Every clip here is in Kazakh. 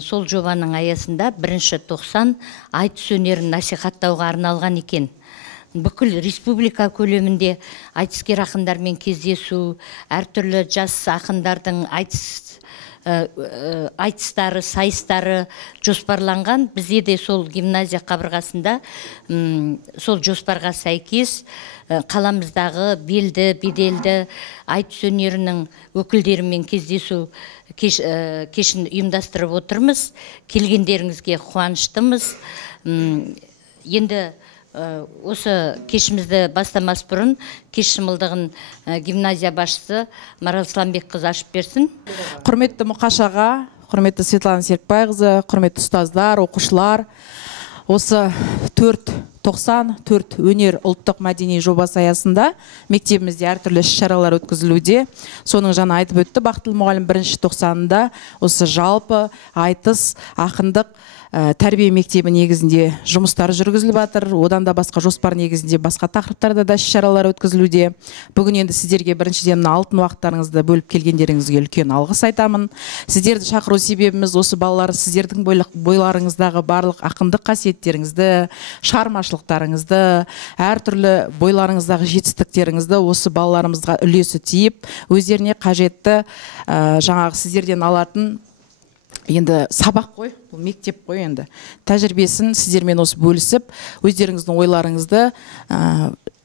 сол жобаның аясында 1-90 айтыс өнерін насихаттауға арналған екен. Бүкіл республика көлемінде айтыскер ақындармен кездесу, әртүрлі жас ақындардың айтыстары, сайыстары жоспарланған. Бізде де сол гимназия қабырғасында сол жоспарға сәйкес қаламыздағы белді, беделді айтыс өнерінің өкілдерімен кездесу кешін ұйымдастырып отырмыз. Келгендеріңізге қуаныштымыз. Енді осы кешімізді бастамас бұрын кеш шымылдығын гимназия басшысы Марал Сламбекқызы ашып берсін. Құрметті Мұқаш аға, құрметті Светлана Серікбайқызы, құрметті ұстаздар, оқушылар, осы 4-94 өнер ұлттық мәдени жобасы аясында мектебімізде әртүрлі іс-шаралар өткізілуде. Соның жаңа айтып өтті, Бақтылы мұғалім 1-90-да осы жалпы айтыс, ақындық тәрбие мектебі негізінде жұмыстар жүргізіліп жатыр. Одан да басқа жоспар негізінде басқа тақырыптарда да іс-шаралар өткізілуде. Бүгін енді сіздерге біріншіден алтын уақыттарыңызды бөліп келгендеріңізге үлкен алғыс айтамын. Сіздерді шақыру себебіміз осы балалар сіздердің бойларыңыздағы барлық ақындық қасиеттеріңізді, шығармашылықтарыңызды, әртүрлі бойларыңыздағы жетістіктеріңізді осы балаларымызға үлесі тиіп, өздеріне қажетті жаңағы сіздерден алатын енді сабақ қой, бұл мектеп қой енді. Тәжірибесін сіздермен осы бөлісіп, өздеріңіздің ойларыңызды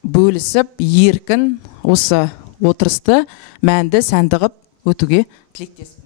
бөлісіп, еркін осы отырысты мәнді, сәнді қып өтуге тілектеспін.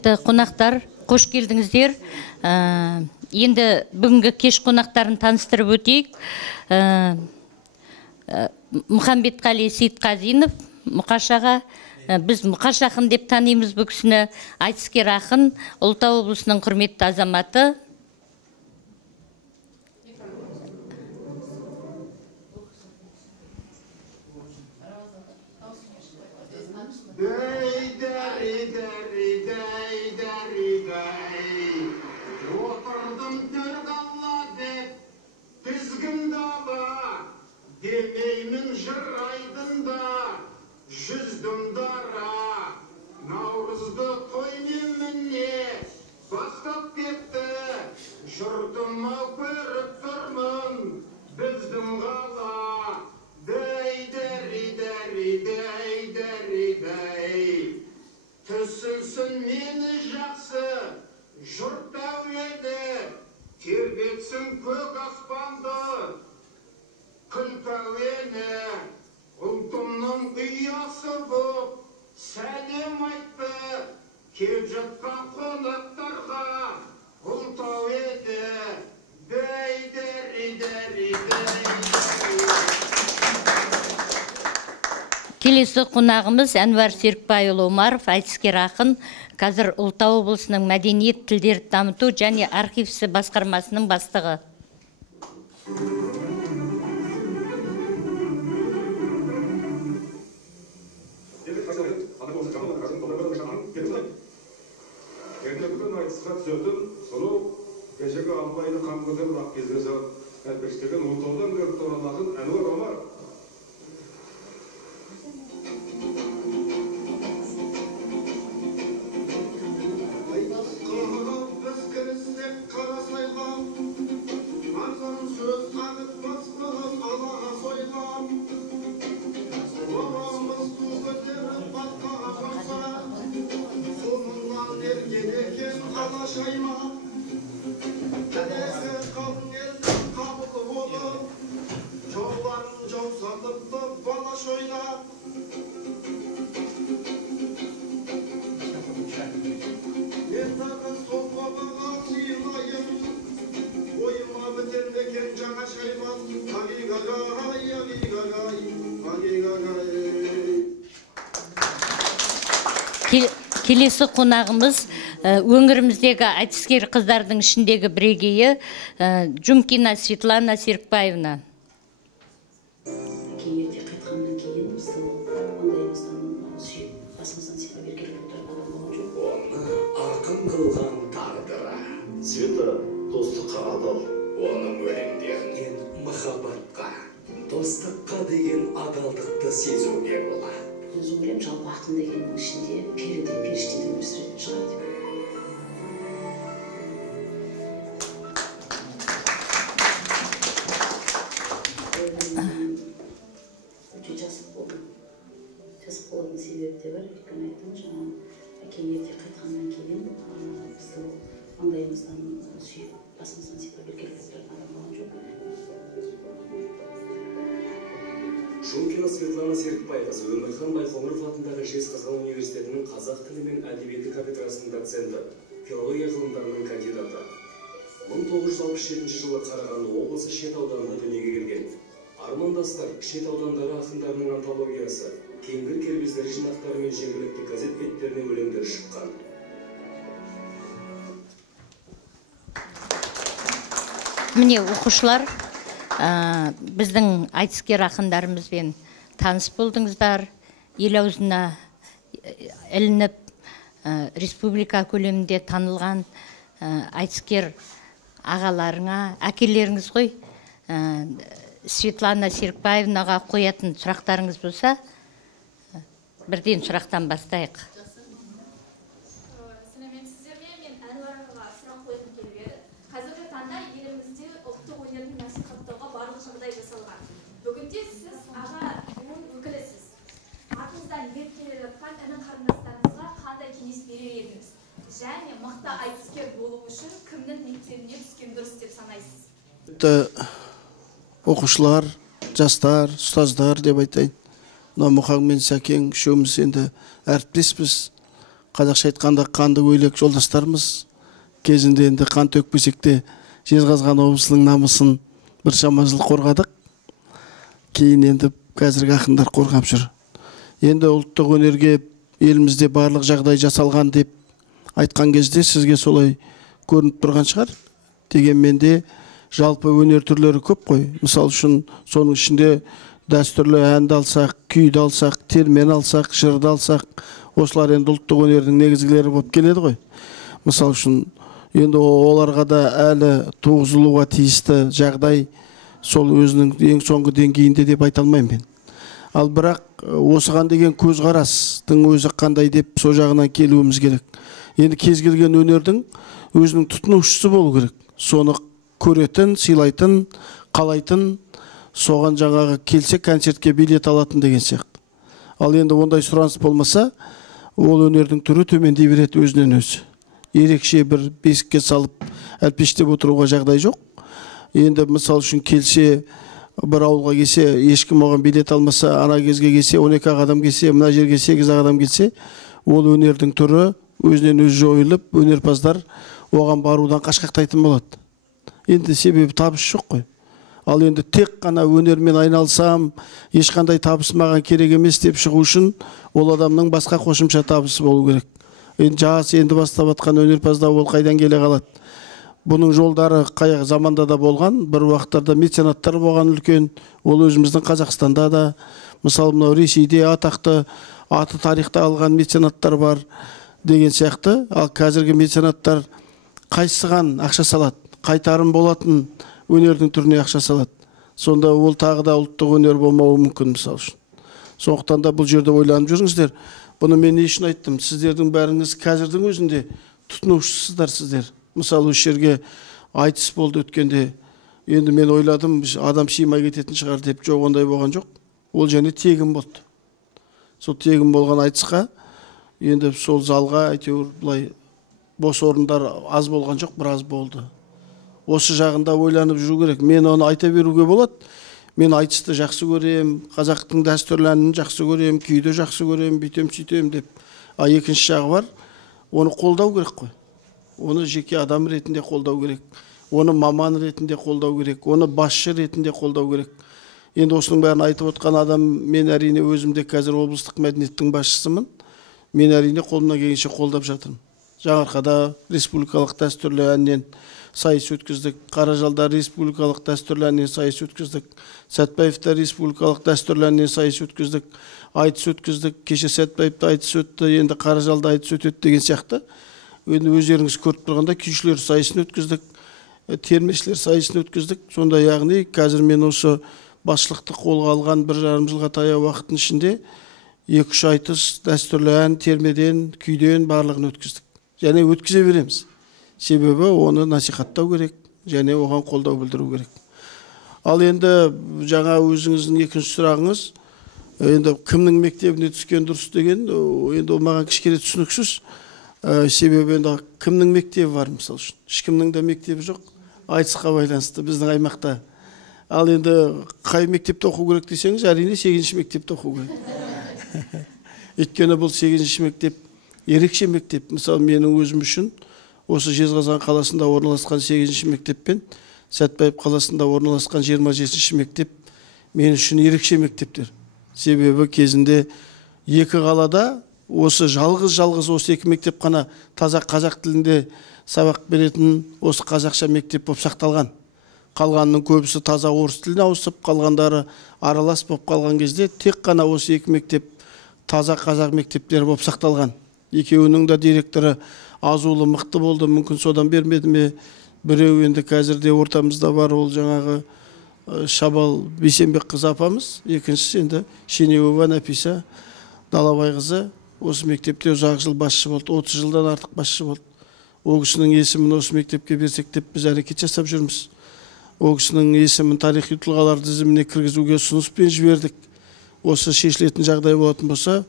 Қонақтар, қош келдіңіздер. Енді бүгінгі кеш қонақтарын таныстырып өтейік. Мұхамбетқали Сейітқазинов, Мұқаш аға. Біз Мұқаш ақын деп танимыз бұл кісіні. Айтыскер ақын, Ұлытау облысының құрметті азаматы. Демеймін жыр айдында, жүздім дара, наурызды тойменміне бастап кетті. Жұртым-ау көріп тұрмын, біздің қала. Дәй, түсінсін мені жақсы, жұрт әуеді, терге көк аспанды, күлтәуені, ұлтымның ұясы боп, сәлем айтты, кеп жатқан қонақтарға, ұлтәуені, Келесі қонағымыз Әнуар Серікбайұлы Омаров, айтыскер ақын, қазір Ұлытау облысының мәдениет тілдерді дамыту және архив ісі басқармасының бастығы. Кешегі албайды қамқытып ақ кезге сағып әлпештеген Ұлытаудан көріп тұрған ақын Әнуар Омаров. Біз кірістек қара сайға, арзан сөз ағытпаспыз алаға сойға. Бабамыз ту көтеріп батқаға қойса, соңынан ерген екен алашайма. Кәдесі қалың елдің қабылы болып, жауларын жау сатыпты бала шойда. Мен тағы сол бабаға жиылайын, ойыма бітемдеген жаңа шайман. Ағи-ғағай, ағи-ғағай, ағи-ғағай. Келесі қонағымыз өңіріміздегі айтыскер қыздардың ішіндегі бірегейі Жумкина Светлана Серікбаевна. Кеңерде қайтқаннан кейін бізді ондайымыздан сүйіп басымыздан сипап еркелік отырған адам болған жоқ. Оны ақын қылған тағдыры. Света достыққа адал, оның өлеңдерінен махаббатқа, достыққа деген адалдықты сезуге болады. Өзім ойлаймын, жалпы ақын дегеннің ішінде періден періштеден өсіретін шығар деп. Өте жасып болдым. Жасып болатын себебі де бар. Өйткені айттым, жаңағы кеңерде қайтқаннан кейін бізді маңдайымыздан сүйіп басымыздан сипап еркелік отырған адам болған жоқ. Жумкина Светлана Серікбайқызы Өмірхан Байқоңыров атындағы Жезқазған университетінің қазақ тілі мен әдебиеті кафедрасының доценті, филология ғылымдарының кандидаты. 1967 жылы Қарағанды облысы Шет ауданында дүниеге келген. Армандастар Шет аудандары ақындарының антологиясы, Кеңгір кербездер жинақтары мен жергілікті газет беттеріне өлеңдер шыққан. Міне оқушылар, біздің айтыскер ақындарымызбен таныс болдыңыздар, ел аузына ілініп, республика көлемінде танылған айтыскер ағаларыңа, әкелеріңіз ғой, Светлана Серікбаевнаға қоятын сұрақтарыңыз болса, бірден сұрақтан бастайық. Сәлеметсіздер ме? Мен Әнуарға сұрақ қойғым келіп еді. Қазіргі таңда елімізде ұлттық өнерді насихаттауға барлық жағдай жасалған. Бүгінде сіз аға буын өкілісіз. Артыңыздан еріп келе жатқан інім қарындастарыңызға қандай кеңес берер едіңіз? Және мықты айтыскер болу үшін кімнің мектебіне түскен дұрыс деп санайсыз? Оқушылар, жастар, ұстаздар деп айтайын. Мұхаң мен Сәкең үшеуміз енді әріптеспіз. Қазақша айтқанда қанды көйлек жолдастарымыз. Кезінде енді қан төкпесек те Жезқазған облысының намысын біршама жыл қорғадық. Кейін енді қазіргі ақындар қорғап жүр. Енді ұлттық өнерге елімізде барлық жағдай жасалған деп айтқан кезде сізге солай көрініп тұрған шығар. Дегенмен де жалпы өнер түрлері көп қой. Мысал үшін соның ішінде дәстүрлі әнді алсақ, күйді алсақ, термен алсақ, жырды алсақ, осылар енді ұлттық өнердің негізгілері болып келеді ғой. Мысал үшін енді оларға да әлі туғызылуға тиісті жағдай сол өзінің ең соңғы деңгейінде деп айта алмаймын мен. Ал бірақ осыған деген көзқарастың өзі қандай деп сол жағынан келуіміз керек. Енді кез келген өнердің өзінің тұтынушысы болу керек. Соны көретін, сыйлайтын, қалайтын, соған жаңағы келсе концертке билет алатын деген сияқты. Ал енді ондай сұраныс болмаса, ол өнердің түрі төмендей береді өзінен өзі. Ерекше бір бесікке салып әлпештеп отыруға жағдай жоқ. Енді мысал үшін келсе, бір ауылға келсе, ешкім оған билет алмаса, ана кезге келсе, 12 адам келсе, мына жерге 8 адам келсе, ол өнердің түрі өзінен өзі жойылып, өнерпаздар оған барудан қашқақтайтын болады. Енді себебі табыс жоқ қой. Ал енді тек қана өнермен айналсам, ешқандай табыс маған керек емес деп шығу үшін, ол адамның басқа қосымша табысы болу керек. Енді жас енді бастап атқан өнерпазда ол қайдан келе қалады? Бұның жолдары қай заманда да болған, бір уақыттарда меценаттар болған үлкен, ол өзіміздің Қазақстанда да, мысалы мынау Ресейде атақты аты тарихта алған меценаттар бар деген сияқты. Ал қазіргі меценаттар қайсыған ақша салады, қайтарым болатын өнердің түріне ақша салады. Сонда ол тағы да ұлттық өнер болмауы мүмкін, мысалы үшін. Сондықтан да бұл жерде ойланып жүріңіздер. Бұны мен не үшін айттым? Сіздердің бәріңіз қазірдің өзінде тұтынушысыздар сіздер. Мысалы осы жерге айтыс болды өткенде. Енді мен ойладым, адам сыймай кететін шығар деп, жоқ, ондай болған жоқ. Ол және тегін болды. Сол тегін болған айтысқа енді сол залға әйтеуір былай бос орындар аз болған жоқ, біраз болды. Осы жағында ойланып жүру керек. Мен оны айта беруге болады. Мен айтысты жақсы көрем, қазақтың дәстүрлі әнін жақсы көрем, күйді жақсы көрем, бүйтем сөйтем деп. Екінші жағы бар. Оны қолдау керек қой. Оны жеке адам ретінде қолдау керек. Оны маман ретінде қолдау керек. Оны басшы ретінде қолдау керек. Енді осының бәрін айтып отқан адам, мен әрине өзімде қазір облыстық мәдениеттің басшысымын. Мен әрине қолымнан келгенше қолдап жатырмын. Жаңарқада республикалық дәстүрлі әннен сайыс өткіздік. Қаражалда республикалық дәстүрлі әннен сайыс өткіздік. Сәтбаевта республикалық дәстүрлі әннен сайыс өткіздік. Айтыс өткіздік. Кеше Сәтбаевта айтыс өтті, енді Қаражалда айтыс өтеді деген сияқты. Енді өздеріңіз көріп тұрғанда күйшілер сайысын өткіздік, термешілер сайысын өткіздік. Сонда яғни қазір мен осы басшылықты қолға алған 1,5 жылға таяу уақыттың ішінде 2-3 айтыс, дәстүрлі ән, термеден, күйден барлығын өткіздік. Және өткізе береміз. Себебі оны насихаттау керек, және оған қолдау білдіру керек. Ал енді жаңа өзіңіздің екінші сұрағыңыз, енді кімнің мектебіне түскен дұрыс деген, енді ол маған кішкене түсініксіз. Себебі енді кімнің мектебі бар, мысал үшін. Ешкімнің де мектебі жоқ, айтысқа байланысты біздің аймақта. Ал енді қай мектепте оқу керек десеңіз, әрине 8-ші мектепте оқу керек. Өйткені бұл 8-ші мектеп ерекше мектеп. Мысалы менің өзім үшін осы Жезқазған қаласында орналасқан 8-ші мектеппен Сәтбаев қаласында орналасқан 27-ші мектеп мен үшін ерекше мектептер. Себебі кезінде екі қалада осы жалғыз осы екі мектеп қана таза қазақ тілінде сабақ беретін осы қазақша мектеп болып сақталған. Қалғанның көбісі таза орыс тіліне ауысып, қалғандары аралас болып қалған кезде тек қана осы екі мектеп таза қазақ мектептері болып сақталған. Екеуінің де директоры азулы мықты болды, мүмкін содан бермеді ме. Біреу енді қазірде ортамызда бар, ол жаңағы Шабал Бейсенбек қыз апамыз, екіншісі енді Шенеуова Написа Далабай қызы осы мектепте ұзақ жыл басшы болды, 30 жылдан артық басшы болды. Ол кісінің есімін осы мектепке берсек деп біз әрекет жасап жүрміз. Ол кісінің есімін тарихи тұлғалар тізіміне кіргізуге ұсыныспен жібердік. Осы шешілетін жағдай болатын болса,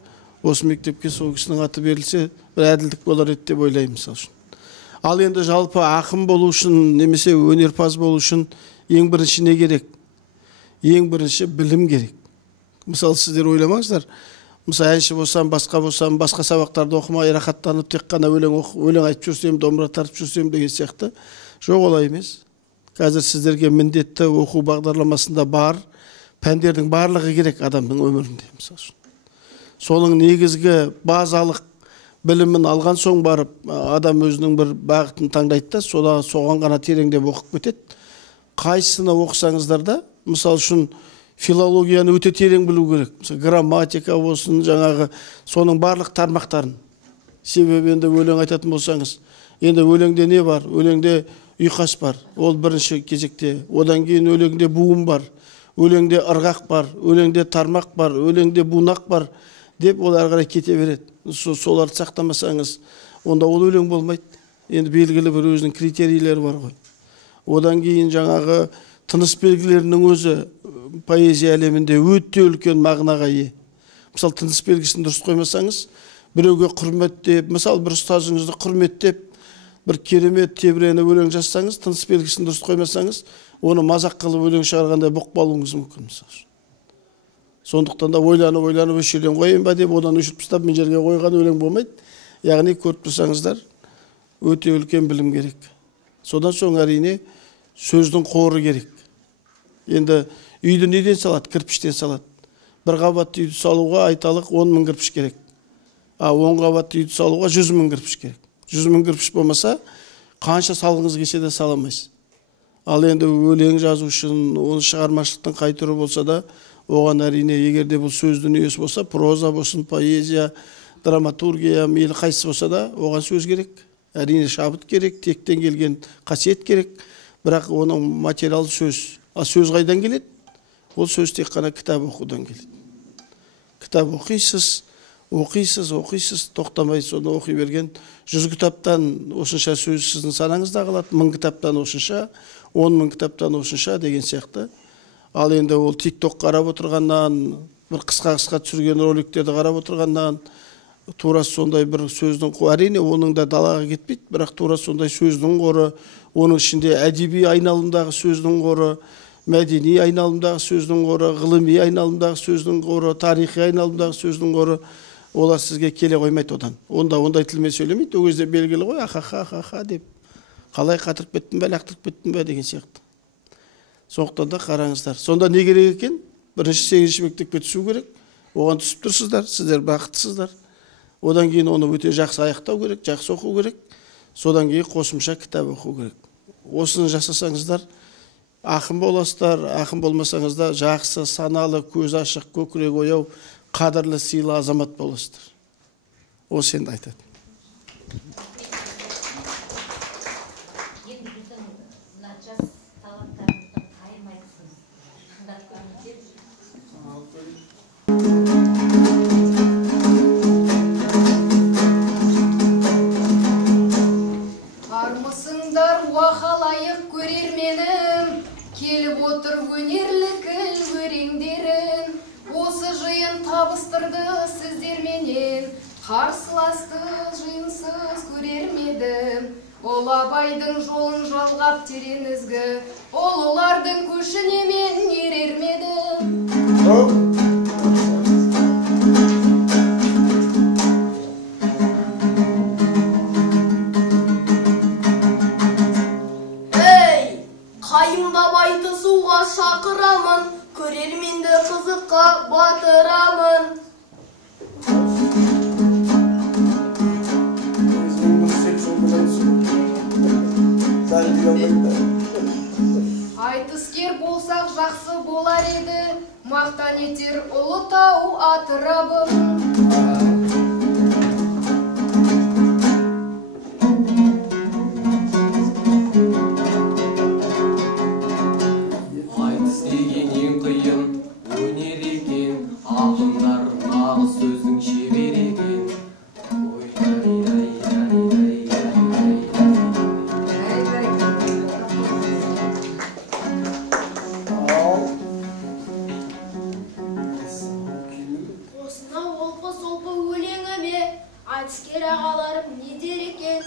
осы мектепке сол кісінің аты берілсе, бір әділдік болар еді деп ойлаймын, мысалы үшін. Ал енді жалпы ақын болу үшін, немесе өнерпаз болу үшін ең бірінші не керек? Ең бірінші білім керек. Мысалы сіздер ойламаңыздар, мысалы әнші болсам, басқа сабақтарды оқымай, рахаттанып тек қана өлең айтып жүрсем, домбыра тартып жүрсем деген сияқты. Жоқ, олай емес. Қазір сіздерге міндетті оқу бағдарламасында бар, пәндердің барлығы керек адамның өмірінде, мысалы үшін. Соның негізгі базалық білімін алған соң барып, адам өзінің бір бағытын таңдайды да, соған ғана тереңдеп оқып кетеді. Қайсыны оқысаңыздар да, мысалы үшін филологияны өте терең білу керек. Мысалы грамматика болсын, жаңағы соның барлық тармақтарын. Себебі енді өлең айтатын болсаңыз, енді өлеңде не бар? Өлеңде ұйқас бар, ол бірінші кезекте. Одан кейін өлеңде буын бар, өлеңде ырғақ бар, өлеңде тармақ бар, өлеңде бунақ бар деп ол ары қарай кете береді. Соларды сақтамасаңыз, онда ол өлең болмайды. Енді белгілі бір өзінің критерийлері бар ғой. Одан кейін жаңағы тыныс белгілерінің өзі поэзия әлемінде өте үлкен мағынаға ие. Мысалы, тыныс белгісін дұрыс қоймасаңыз, біреуге құрметтеп, мысалы бір ұстазыңызды құрметтеп, бір керемет тебіреніп өлең жазсаңыз, тыныс белгісін дұрыс қоймасаңыз, оны мазақ қылып өлең шығарғандай болып қалуыңыз мүмкін. Сондықтан да ойланып осы жерден қойайын ба деп, одан өшіріп тастап мен жерге қойған өлең болмайды. Яғни көріп тұрсаңыздар, өте үлкен білім керек. Содан соң әрине сөздің қоры керек. Енді үйді неден салады? Кірпіштен салады. Бір қабатты үйді салуға айталық 10 мың кірпіш керек. 10 қабатты үйді салуға 100 мың кірпіш керек. 100 мың кірпіш болмаса, қанша салғыңыз келсе де саламайсыз. Ал енді өлең жазу үшін, оны шығармашылықтың қай түрі болса да, оған әрине егерде бұл сөз дүниесі болса, проза болсын, поэзия, драматургия, мейлі қайсысы болса да, оған сөз керек. Әрине шабыт керек, тектен келген қасиет керек, бірақ оның материал сөз. А сөз қайдан келеді? Ол сөз тек қана кітап оқудан келеді. Кітап оқисыз, тоқтамай соны оқи берген. 100 кітаптан осынша сөз сіздің санаңызда қалады, 1000 кітаптан осынша, 10 мың кітаптан осынша деген сияқты. Ал енді ол TikTok қарап отырғаннан, бір қысқа түсірген роликтерді қарап отырғаннан, тура сондай бір сөздің қоры, әрине оның да далаға кетпейді, бірақ тура сондай сөздің қоры, оның ішінде әдеби айналымдағы сөздің қоры, мәдени айналымдағы сөздің қоры, ғылыми айналымдағы сөздің қоры, тарихи айналымдағы сөздің қоры, олар сізге келе қоймайды одан. Ондай тілмен сөйлемейді, ол кезде белгілі ғой, аха деп. Қалай қатырып кеттім бе, лақтырып кеттім бе деген сияқты. Сондықтан да қараңыздар. Сонда не керек екен? Бірінші 8-ші мектепке түсу керек. Оған түсіп тұрсыздар, сіздер бақыттысыздар. Одан кейін оны өте жақсы аяқтау керек, жақсы оқу керек. Содан кейін қосымша кітап оқу керек. Осыны жасасаңыздар, ақын боласыздар, ақын болмасаңыздар, жақсы, саналы, көз ашық, көкірек ояу, қадірлі, сыйлы азамат боласыздар. Осы енді айтады. Армысыңдар уақалайық көрерменім, келіп отыр өнерлі кіл көреңдерін. Осы жиын табыстырды сіздерменен, қарсыласты жиынсыз көрермедім. Ол Абайдың жолын жалғап терең ізгі, ол олардың көшіне мен ерермедім. Қайымдап айтысуға шақырамын, көрерменді қызыққа батырамын. Айтыскер болсақ жақсы болар еді, мақтан етер Ұлытау атырабым. Айтыскер ағаларым не дер екен?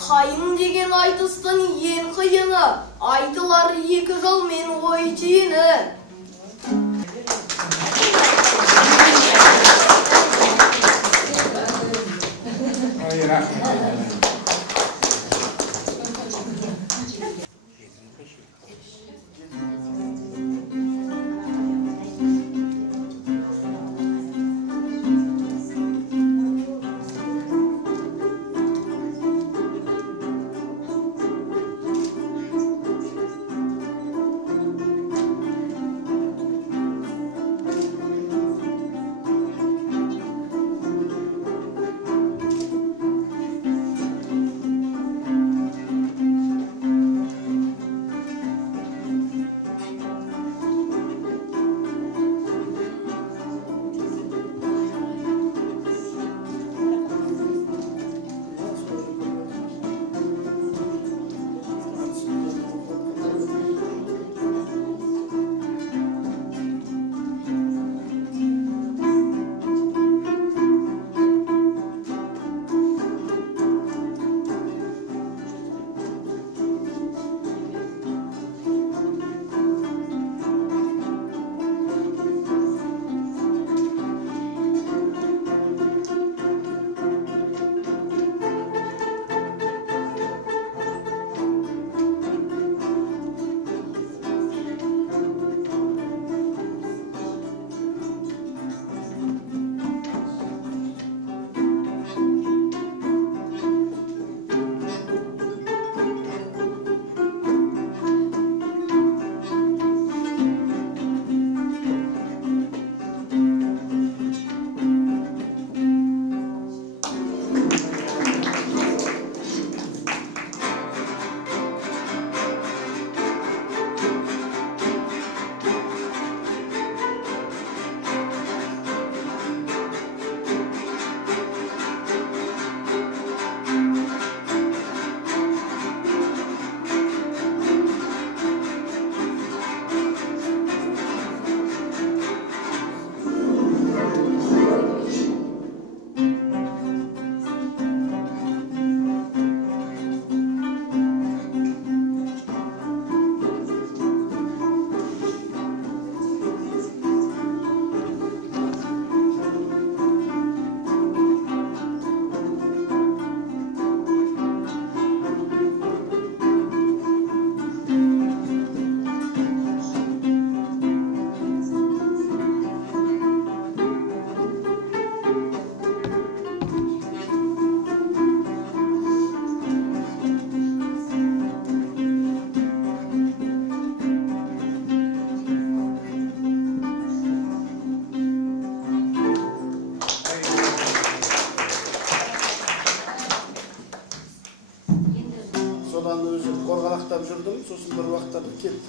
Қайым деген айтыстың ең қиыны, айтылар 2 жолмен ой түйіні.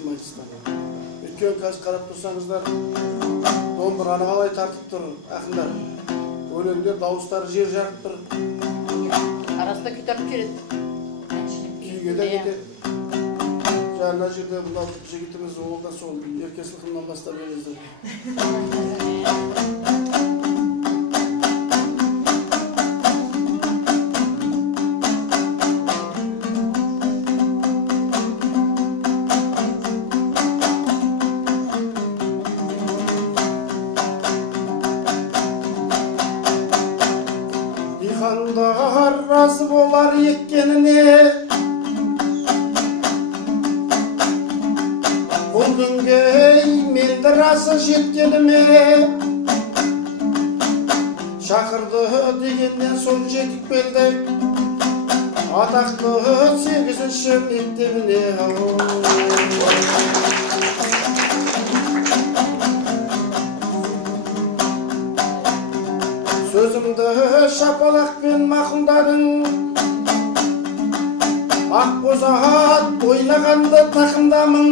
естім айтыстан. Өткен қазір қарап тұрсаңыздар, домбыраны қалай тартып тұр ақындар. Өлеңдер, дауыстары жер жарып тұр. Арасында күй тартып келеді. Күйге де кетеді. Жаңа жерде бұл жігітіміз ол да сол еркесілігінен бастап елізді. Дихандар разы болар еккеніне, бұл күнге менді разы жеткеніме. Шақырды дегеннен соң жетіп келдік атақты 8-ші мектебіне. Сөзімді шапалақпен мақұлдадың, ақ бозат ойнағанды тақындамын.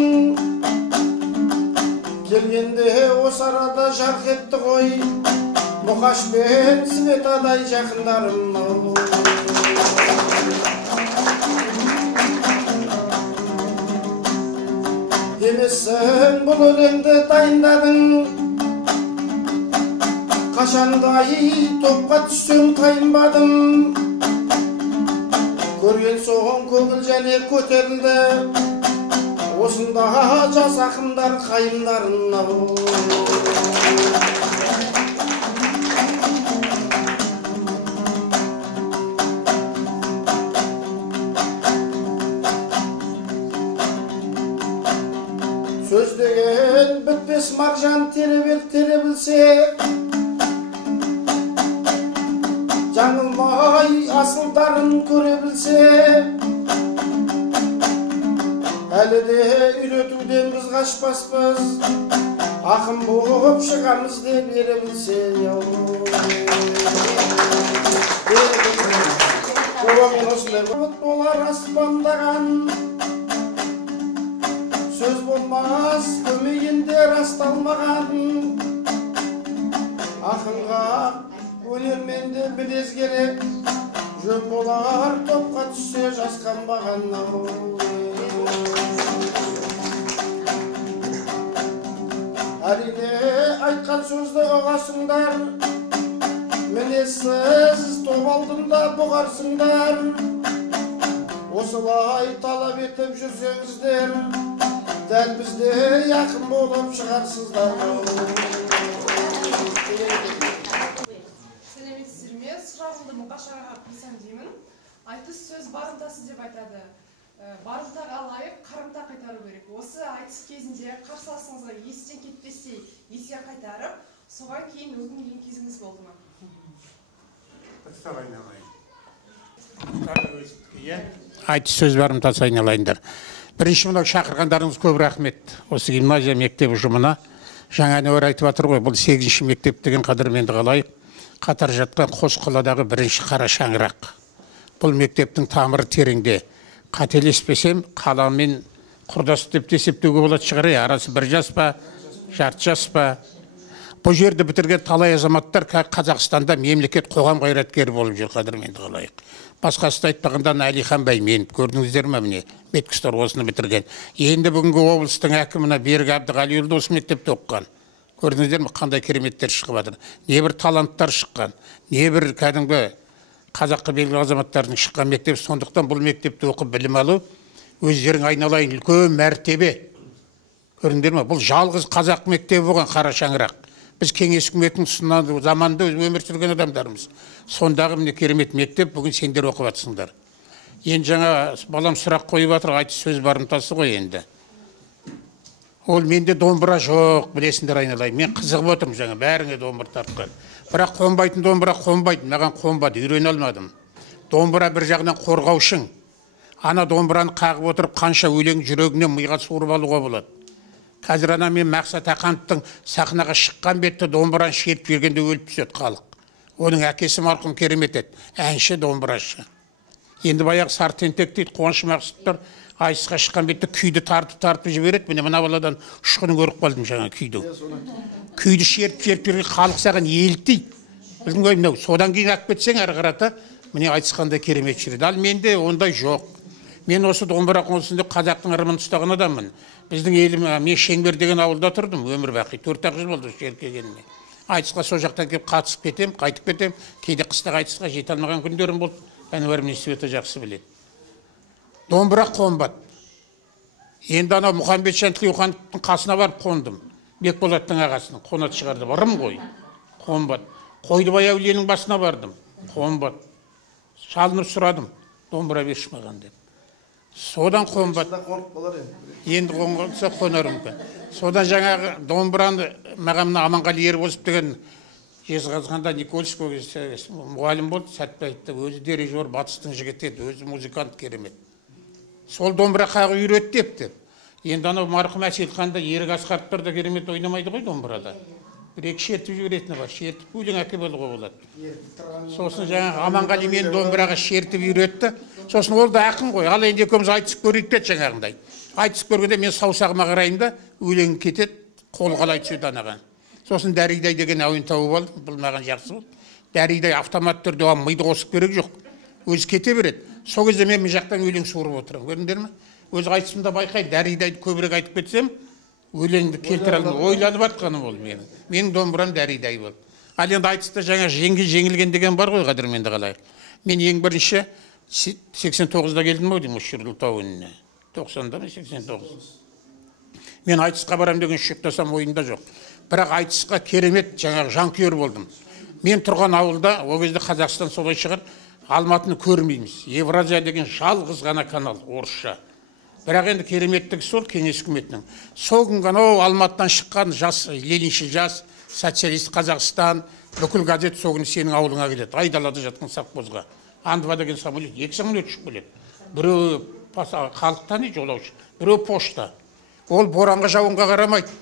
Келгенде осы арада жарқ етті ғой, Мұқаш пен Светадай жақындарым. Демесін бұл өлеңді дайындадың, қашандай топқа түссем тайынбадым. Көрген соғын көңіл және көтерілді, осында жас ақындар қайымдарын. Сөз деген бітпес маржан теребілсе, жаңылмай асылдарын көре білсе, әлі де үйретуден біз қашпаспыз, ақын болып шығамыз деп бере білсе. Болар аспандаған, сөз болмас көмейінде расталмаған. Ақынға өнерменді білез керек, жөн болар топқа түссе жасқанбаған. Әрине айтқан сөзді ұғасыңдар, мінезсіз топ алдында бұғарсыңдар. Осылай талап етіп жүрсеңіздер, дәл бізде якын болып шығарсыздар. Сұрағымды Мұқаш ағаға қойсам деймін. Айтыс сөз барымтасы деп айтады. Барымтаға лайық қарымта қайтару керек. Осы айтыс кезінде қарсыласыңызға естен кетпестей есе қайтарып, соған кейін өкінген кезіңіз болды ма? Айтыс сөз барымтасы айналайындар. Бірінші мынау шақырғандарыңыз көп рахмет. Осы гимназия мектеп ұжымына жаңа нөр айтып жатыр ғой, бұл 8-ші мектеп деген қадірменді қалайық. Қатар жатқан қос қаладағы бірінші қара шаңырақ. Бұл мектептің тамыры тереңде. Қателеспесем, қаламен құрдас деп есептеуге болады шығар, арасы 1 жас па, жарты жас па. Бұл жерді бітірген талай азаматтар Қазақстанда мемлекет қоғам қайраткері болып жүр, қадірменді қалайық. Басқасы айтпағанда Әлихан Бәйменов, көрдіңіздер ме міне, Беткіштар осыны бітірген. Енді бүгінгі облыстың әкіміне Берік Әбдіғалиұлы осы мектепте оқыған. Көрдіңіздер ме, қандай кереметтер шығып жатыр. Небір таланттар шыққан, небір кәдімгі қазаққа белгілі азаматтардың шыққан мектеп. Сондықтан бұл мектепте оқып білім алу өздерің айналайын үлкен мәртебе. Көрдіңдер ме, бұл жалғыз қазақ мектебі болған қара шаңырақ. Біз кеңес үкіметінің заманында өмір сүрген адамдармыз. Сондағы міне керемет мектеп, бүгін сендер оқып жатсыңдар. Енді жаңа балам сұрақ қойып жатыр, айтыс сөз барымтасы ғой енді. Ол менде домбыра жоқ, білесіңдер айналайын. Мен қызығып отырмын жаңа, бәріңе домбыра тартқан. Бірақ қонбайтын домбыра қонбайды, маған қонбады, үйрене алмадым. Домбыра бір жағынан қорғаушың. Ана домбыраны қағып отырып, қанша өлең жүрегінен миға суырып алуға болады. Қазір ана мен Мақсат Ақановтың сахнаға шыққан бетті домбыраны шертіп жібергенде өліп түседі халық. Оның әкесі марқұм керемет еді, әнші домбырашы. Енді баяғы Сартентек дейді, Қуаныш Мақсұттар айтысқа шыққан бетте күйді тартып жібереді. Міне мына баладан ұшқынын көріп қалдым жаңа күйді. Күйді шертіп халық саған еліктейді. Білдің ғой, мынау содан кейін алып кетсең әрі қарата міне айтысқандай керемет жүреді. Ал менде ондай жоқ. Мен осы домбыра конкурсында қазақтың ырымын ұстаған адаммын. Біздің елім, мен Шеңбер деген ауылда тұрдым, өмір бақи 4 жыл болды жер келгеніме. Айтысқа сол жақтан келіп қатысып кетем, қайтып кетем. Кейде қыстақ айтысқа жете алмаған күндерім болды. Әнуар Несіпбекті жақсы біледі. Домбыра қонбады. Енді ана Мұхамбетжан Тілеухановтың қасына барып қондым. Бекболаттың ағасының қонат шығарды. Ырым ғой. Қонбады. Қойдыбай әулиенің басына бардым. Қонбады. Шалынып сұрадым. Домбыра берші маған деп. Содан қонбады. Енді қонғанса қонарым. Содан жаңағы домбыраны маған Аманғали Ербосов деген Жезқазғанда Никольского мұғалім болды. Сәтбаевты өзі дирижер, батыстың жігіті еді, өзі музыкант керемет. Сол домбыра қағы үйрет деп. Енді анау марқұм Әселханда Ерік Асқаровтар да керемет ойнамайды ғой домбырада. Бір-екі шертіп жіберетіні бар, шертіп өлең әкеп алуға болады. Сосын жаңағы Аманғали мен домбыраға шертіп үйретті. Сосын ол да ақын ғой. Ал енді екеуміз айтысып көрейік деді жаңағындай. Айтысып көргенде мен саусағыма қарайын да өлең кетеді, қол қалай түседі анаған. Сосын Дәридай деген әуен тауып алдым. Бұл маған жақсы болды. Дәридай автомат түрде оған миды қосып керек жоқ. Өзі кете береді. Сол кезде мен жақтан өлең суырып отырамын. Көрдіңдер ме? Өзі айтысымда байқайды. Дәридайды көбірек айтып кетсем, өлеңді келтіре алмай ойланып жатқаным ол менің. Менің домбырам Дәридай болды. Ал енді айтыста жаңа жеңілген деген бар ғой, қадірменді қалайық. Мен ең бірінші 89-да келдім ғой деймін осы Ұлытау өніне. 90-да ма 89. Мен айтысқа барам деген шектасам ойында жоқ. Бірақ айтысқа керемет жаңағы жанкүйер болдым. Мен тұрған ауылда, ол кезде Қазақстан солай шығар, Алматыны көрмейміз. Евразия деген жалғыз ғана канал, орысша. Бірақ енді кереметтігі сол кеңес үкіметінің. Сол күн ғана Алматыдан шыққан жас, лениншіл жас, социалист Қазақстан, бүкіл газет сол күні сенің ауылыңа келеді. Айдалада жатқан совхозға. Андва деген самолет, 2 самолет ұшып келеді. Біреу халықтан жолаушы, біреу пошта. Ол боранға жауынға қарамайды.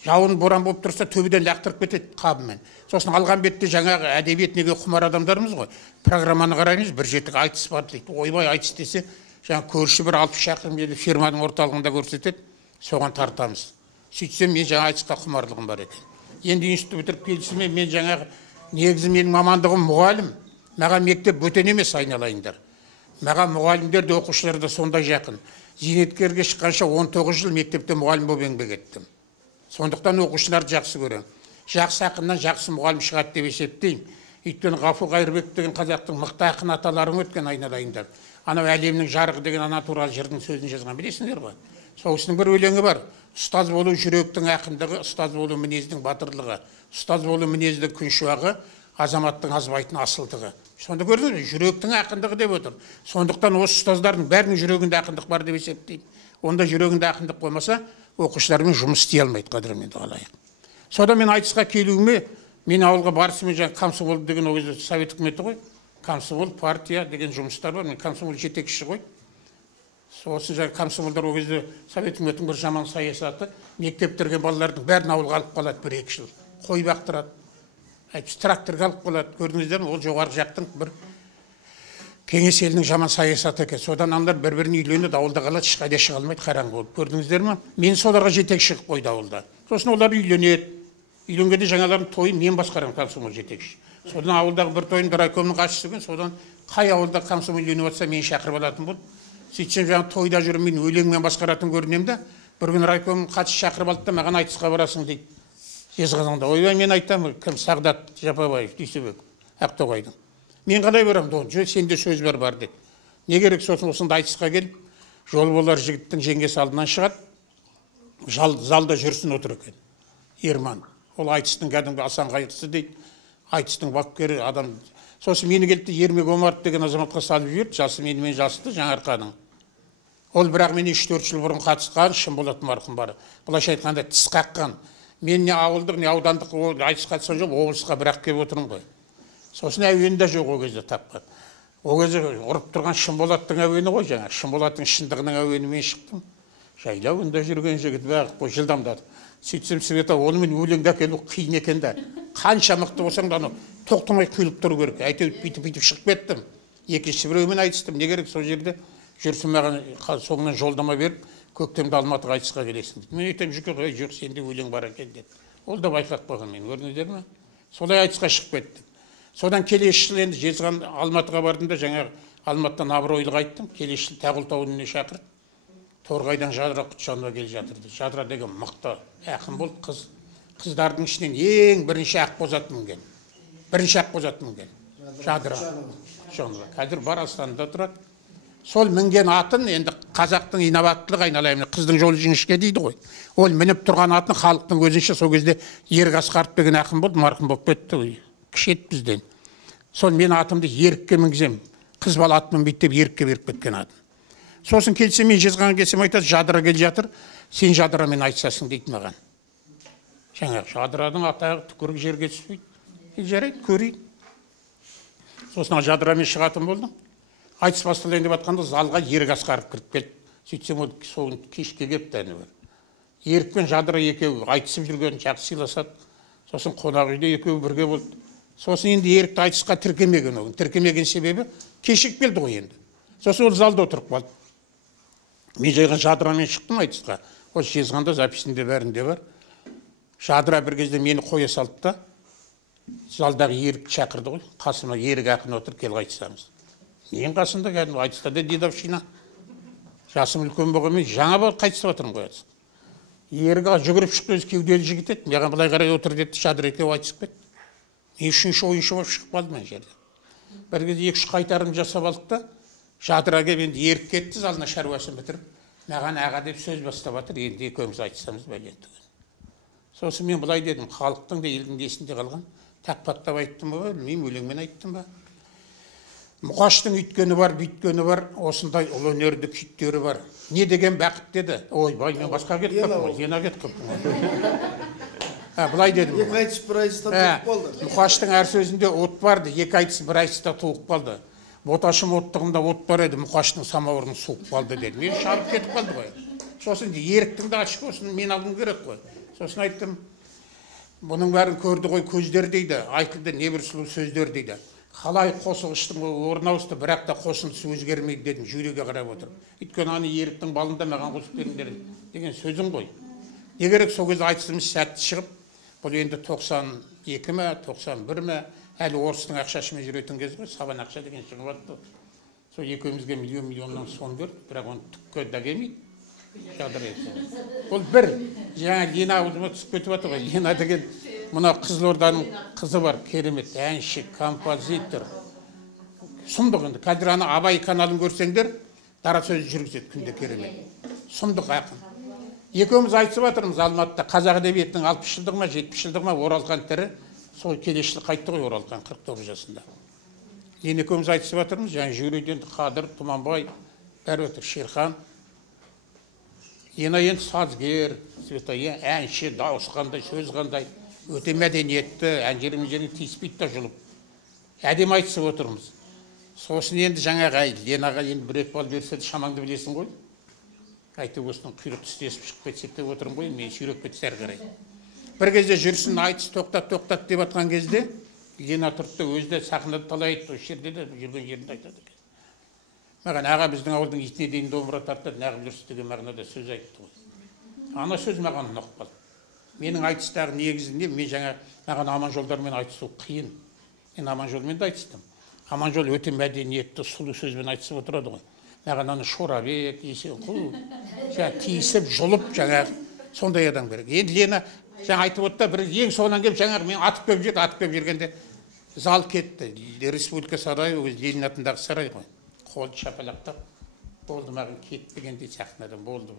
Жауын боран болып тұрса төбеден лақтырып кетеді қабымен. Сосын алған бетте жаңағы әдебиет неге құмар адамдарымыз ғой. Программаны қараймыз, бір жетік айтыс бар дейді. Ойбай айтыс десе, жаңа көрші бір 60 шақырым жерде фирманың орталығында көрсетеді, соған тартамыз. Сөйтсем мен жаңа айтысқа құмарлығым бар екен. Енді институт бітіріп келісімен мен жаңағы негізі менің мамандығым мұғалім. Маған мектеп бөтен емес айналайындар. Маған мұғалімдер де оқушылар да сондай жақын. Зейнеткерге шыққанша 19 жыл мектепте мұғалім болып еңбек еттім. Сондықтан оқушыларды жақсы көремін. Жақсы ақыннан жақсы мұғалім шығады деп есептеймін. Өйткені Ғафу Қайырбек деген қазақтың мықты ақын аталарың өткен айналайындар. Анау әлемнің жарығы деген ана туралы жырдың сөзін жазған білесіңдер ғой. Соғысының бір өлеңі бар. Ұстаз болу жүректің ақындығы, ұстаз болу мінездің батырлығы, ұстаз болу мінездің күншуағы, азаматтың азбайтын асылдығы. Сонда көрдіңіз бе, жүректің ақындығы деп отыр. Сондықтан осы ұстаздардың бәрінің жүрегінде ақындық бар деп есептеймін. Онда жүрегінде ақындық болмаса, оқушылармен жұмыс істей алмайды, қадірменді қалайық. Сода мен айтысқа келуіме, мен ауылға барысымен жаңа комсомол деген ол кезде совет үкіметі ғой. Комсомол партия деген жұмыстар бар. Мен комсомол жетекші ғой. Сосын жаңа комсомолдар ол кезде совет үкіметінің бір жаман саясаты, мектептерге балалардың бәрін ауылға алып қалады 1-2 жыл. Қой бақтырады. Тракторға алып қалады. Көрдіңіздер ме? Ол жоғарғы жақтың бір кеңес елінің жаман саясаты екен. Содан адамдар бір-біріне үйленеді, ауылда қалады, ешқайда шыға алмайды, қараңғы болып. Көрдіңіздер ме? Мен соларға жетекші қылып қойды ауылда. Сосын олар үйленеді. Үйленгенде жаңалардың тойын мен басқарамын, комсомол жетекші. Содан ауылдағы бір тойын райкомның хатшысы екен. Содан қай ауылда комсомол үйленіп жатса мені шақырып алатын болды. Сөйтсем жаңа тойда жүріп мен өлеңмен басқаратын көрінемін да, бір күн райкомның хатшысы шақырып алды да, маған айтысқа барасың дейді. Жезқазғанда. Ойбай, мен айтамын, кім Сағдат Жапабаев, Дүйсебек, Ақтоғайдың. Мен қалай барамын? Сенде сөз бар деді. Не керек? Сосын осында айтысқа келіп, жол болар жігіттің жеңгесі алдынан шығады, залда жүрсін отыр екен. Ерман. Ол айтыстың кәдімгі асан қайғысы дейді. Айтыстың бапкері адам. Сосын мені келді, Ермек Омаров деген азаматқа салып жіберді, жасы менімен жасты, Жаңарқаның. Ол бірақ мен 3-4 жыл бұрын қатысқан, Шымболат марқұм бар. Бұлайша айтқанда тіс қаққан. Мен не ауылдық, не аудандық айтыс қатысқан жоқ, облысқа бірақ келіп отырмын ғой. Сосын әуені жоқ ол кезде тапқан. Ол кезде ұрып тұрған Шымболаттың әуені ғой жаңа. Шымболаттың шындығының әуені мен шықтым. Жайлауында жүрген жігіт бақ қой жылдамдады. Сөйтсем Света, онымен өлеңді әкелу қиын екен де. Қанша мықты болсаң да тоқтамай құйылып тұру керек. Әйтеуір бүйтіп шығып кеттім. Екінші біреумен айтыстым. Не керек сол жерде жүрсін маған соңынан жолдама беріп, көктемде Алматыға айтысқа келесің деді. Мен айтамын, жүке қой, жоқ, сенде өлең бар екен деді. Ол да байқап қойған мен, көрдіңіздер ме? Солай айтысқа шығып кеттік. Содан келесі жыл енді Жезқазған Алматыға бардым да, жаңағы Алматыдан Абыройлыға айттым. Келесі жыл Тағылтау үніне шақырды. Торғайдан Жадыра Құтжанова келе жатырды. Жадыра деген мықты ақын болды, қыз. Қыздардың ішінен ең бірінші Ақбозат мінген. Бірінші Ақбозат мінген. Жадыра Құтжанова. Қазір бар Астанада тұрады. Сол мінген атын енді қазақтың инабаттылық айналайын, қыздың жолы жіңішке дейді ғой. Ол мініп тұрған атын халықтың өзінше сол кезде Ерік Асқаров деген ақын болды, марқұм болып кетті. Кішет бізден. Сол мен атымды Ерікке мінгізем. Қыз бала ат мінбейді деп Ерікке беріп кеткен атын. Сосын келсем, мен Жезқазғанға келсем айтады, Жадыра келе жатыр, сен Жадырамен айтысасың дейді маған. Жаңағы Жадыраның атағы түкірік жерге түспейді. Жарайды, көрейін. Сосын Жадырамен шығатын болдым. Айтыс басталайын деп жатқанда залға Ерік Асқаров кіріп келді. Сөйтсем ол соғын кешке келіпті әні бар. Ерік пен Жадыра екеуі айтысып жүрген, жақсы сыйласады. Сосын қонақ үйде екеуі бірге болды. Сосын енді Ерікті айтысқа тіркемеген оған. Тіркемеген себебі кешік келді ғой енді. Сосын ол залда отырып қалды. Мен жайған Жадырамен шықтым айтысқа. Ол Жезқазғанда записінде бәрінде бар. Жадыра бір кезде мені қоя салды да, залдағы Ерік шақырды ғой. Қасыма Ерік ақын отыр, кел айтысамыз. Мен қасында кәдімгі айтыста да дедовщина. Жасым үлкен болғанмен жаңа болып қайтысып отырмын ғой. Ерік жүгіріп шықты, өзі кеуделі жігіт еді. Маған былай қарай отыр деді, Жадыра екеуі айтысып кетті. Мен үшінші ойыншы болып шығып қалдым мен жерде. Бір кезде 2-3 қайтарым жасап алдық та, Жадыра келіп енді Ерік кетті, залына шаруасын бітіріп, маған аға деп сөз бастап жатыр, енді екеуміз айтысамыз бәлен түгін. Сосын мен былай дедім, халықтың да елдің де есінде қалған, тақпақтап айттым ба, білмеймін, өлеңмен айттым ба. Мұқаштың үйткені бар, бүйткені бар, осындай ұлы өнерді күйттері бар. Не деген бақыт деді. Ой, бай, мен басқа кетіп қаптым, ена кетіп қаптым. Былай дедім. Екі айтыс бір айтыста туып қалды. Мұқаштың әр сөзінде от барды, екі айтыс бір айтыста туып қалды. Боташым оттығында от бар еді, Мұқаштың самауырын суып қалды деді. Мен шалып кетіп қалды ғой. Сосын Еріктің де ашық болсын, мен алғым керек қой. Сосын айттым, бұның бәрін көрді ғой көздер дейді, айтылды не бір сұлу сөздер дейді. Қалай қосылғыштың орын ауысты, бірақ та қосылысы өзгермейді дедім, жүрегі қарап отыр. Өйткені аны Еріктің балында маған қосып беріңдер деген сөзім ғой. Не керек, сол кезде айтысымыз сәтті шығып, бұл енді 92 ме, 91 ме, әлі орыстың ақшашымен жүретін кез ғой, сабан ақша деген шығып атты. Сол екеумізге миллионнан сон берді, бірақ оны түкке да келмейді. Ол бір, жаңа Лена аузыма түсіп кетіп жатыр ғой, Лена деген мына Қызылорданың қызы бар, керемет, әнші, композитор. Сұмдық енді, қазір ана Абай каналын көрсеңдер, дара сөз жүргізеді күнде керемет. Сұмдық ақын. Екеуміз айтысып жатырмыз Алматыда, қазақ әдебиетінің 60 жылдығы ма, 70 жылдығы ма Оралхан тірі, сол келесі жылы қайтты ғой Оралхан 49 жасында. Енді екеуміз айтысып жатырмыз, жаңа жюриден Қадыр, Тұманбай, бәрі отыр, Шерхан. Енді сазгер, әнші, дауыс қандай, сөз қандай, өте мәдениетті, әнжерін тиіспейді да жұлып. Әдем айтысып отырмыз. Сосын енді жаңаға Ленаға енді бір рет бал берсе шамаңды білесің ғой. Айтып осының құйрық тістесіп шығып кетсек деп отырмын ғой, мен сүйреп кетті әрі қарай. Бір кезде жүрсін айтыс тоқтат деп атқан кезде Лена тұрды, өзі де сахнада талай айтты, осы жерде де жүрген жерінде айтады. Маған аға біздің ауылдың итіне дейін домбыра тартады, неғып жүрсіз деген мағынада сөз айтты ғой. Ана сөз маған ұнап қалды. Менің айтыстағы негізінде мен жаңа маған Аманжолдармен айтысу қиын. Мен Аманжолмен де айтыстым. Аманжол өте мәдениетті, сұлу сөзбен айтысып отырады ғой. Маған аны Шорабек, Есенқұл, тиісіп, жұлып жаңағы сондай адам керек. Енді Лена жаңа айтып отта, бір ең соңынан келіп жаңағы мен атып кеп жүргенде зал кетті. Республика сарайы, Ленин атындағы сарай ғой. Қолды шапалақтап, болды маған кетпегенде сахнадан болды.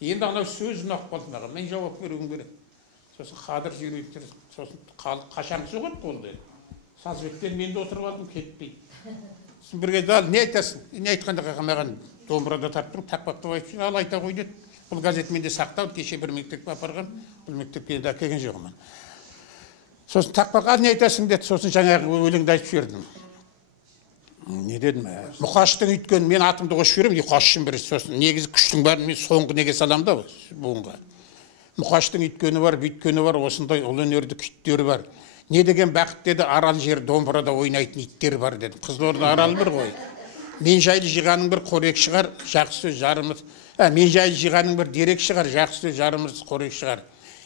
Енді анау сөз ұнап қалды маған, мен жауап беруім керек. Сосын Қадыр жүректер, сосын қашан соғады болды. Сазбектен мен де отырып алдым, кетпейді. Сосын бір кезде не айтасың? Не айтқанда маған домбырада тарттым, тақпақтап айтып, ал айта қой деді. Бұл газет менде сақталды, кеше бір мектепке апарғам, бұл мектепке енді әкелген жоқпын. Сосын тақпаққа не айтасың деді, сосын жаңағы өлеңді айтып жібердім. Не дедім, Мұқаштың үйткені, мен атымды қосып жіберемін, Мұқаш үшін бірі, сосын негізі күштің бәрін мен соңғы неге салам да буынға. Мұқаштың үйткені бар, бүйткені бар, осындай ұлы өнерді күйттері бар. Не деген бақыт деді, арал жер домбырада ойнайтын иттер бар деді. Қызылорда арал бір ғой. Мен жайлы жиғаның бір қорек шығар, жақсы сөз жарымыз. Мен жайлы жиғаның бір дерек шығар, жақсы сөз жарымыз қорек шығар.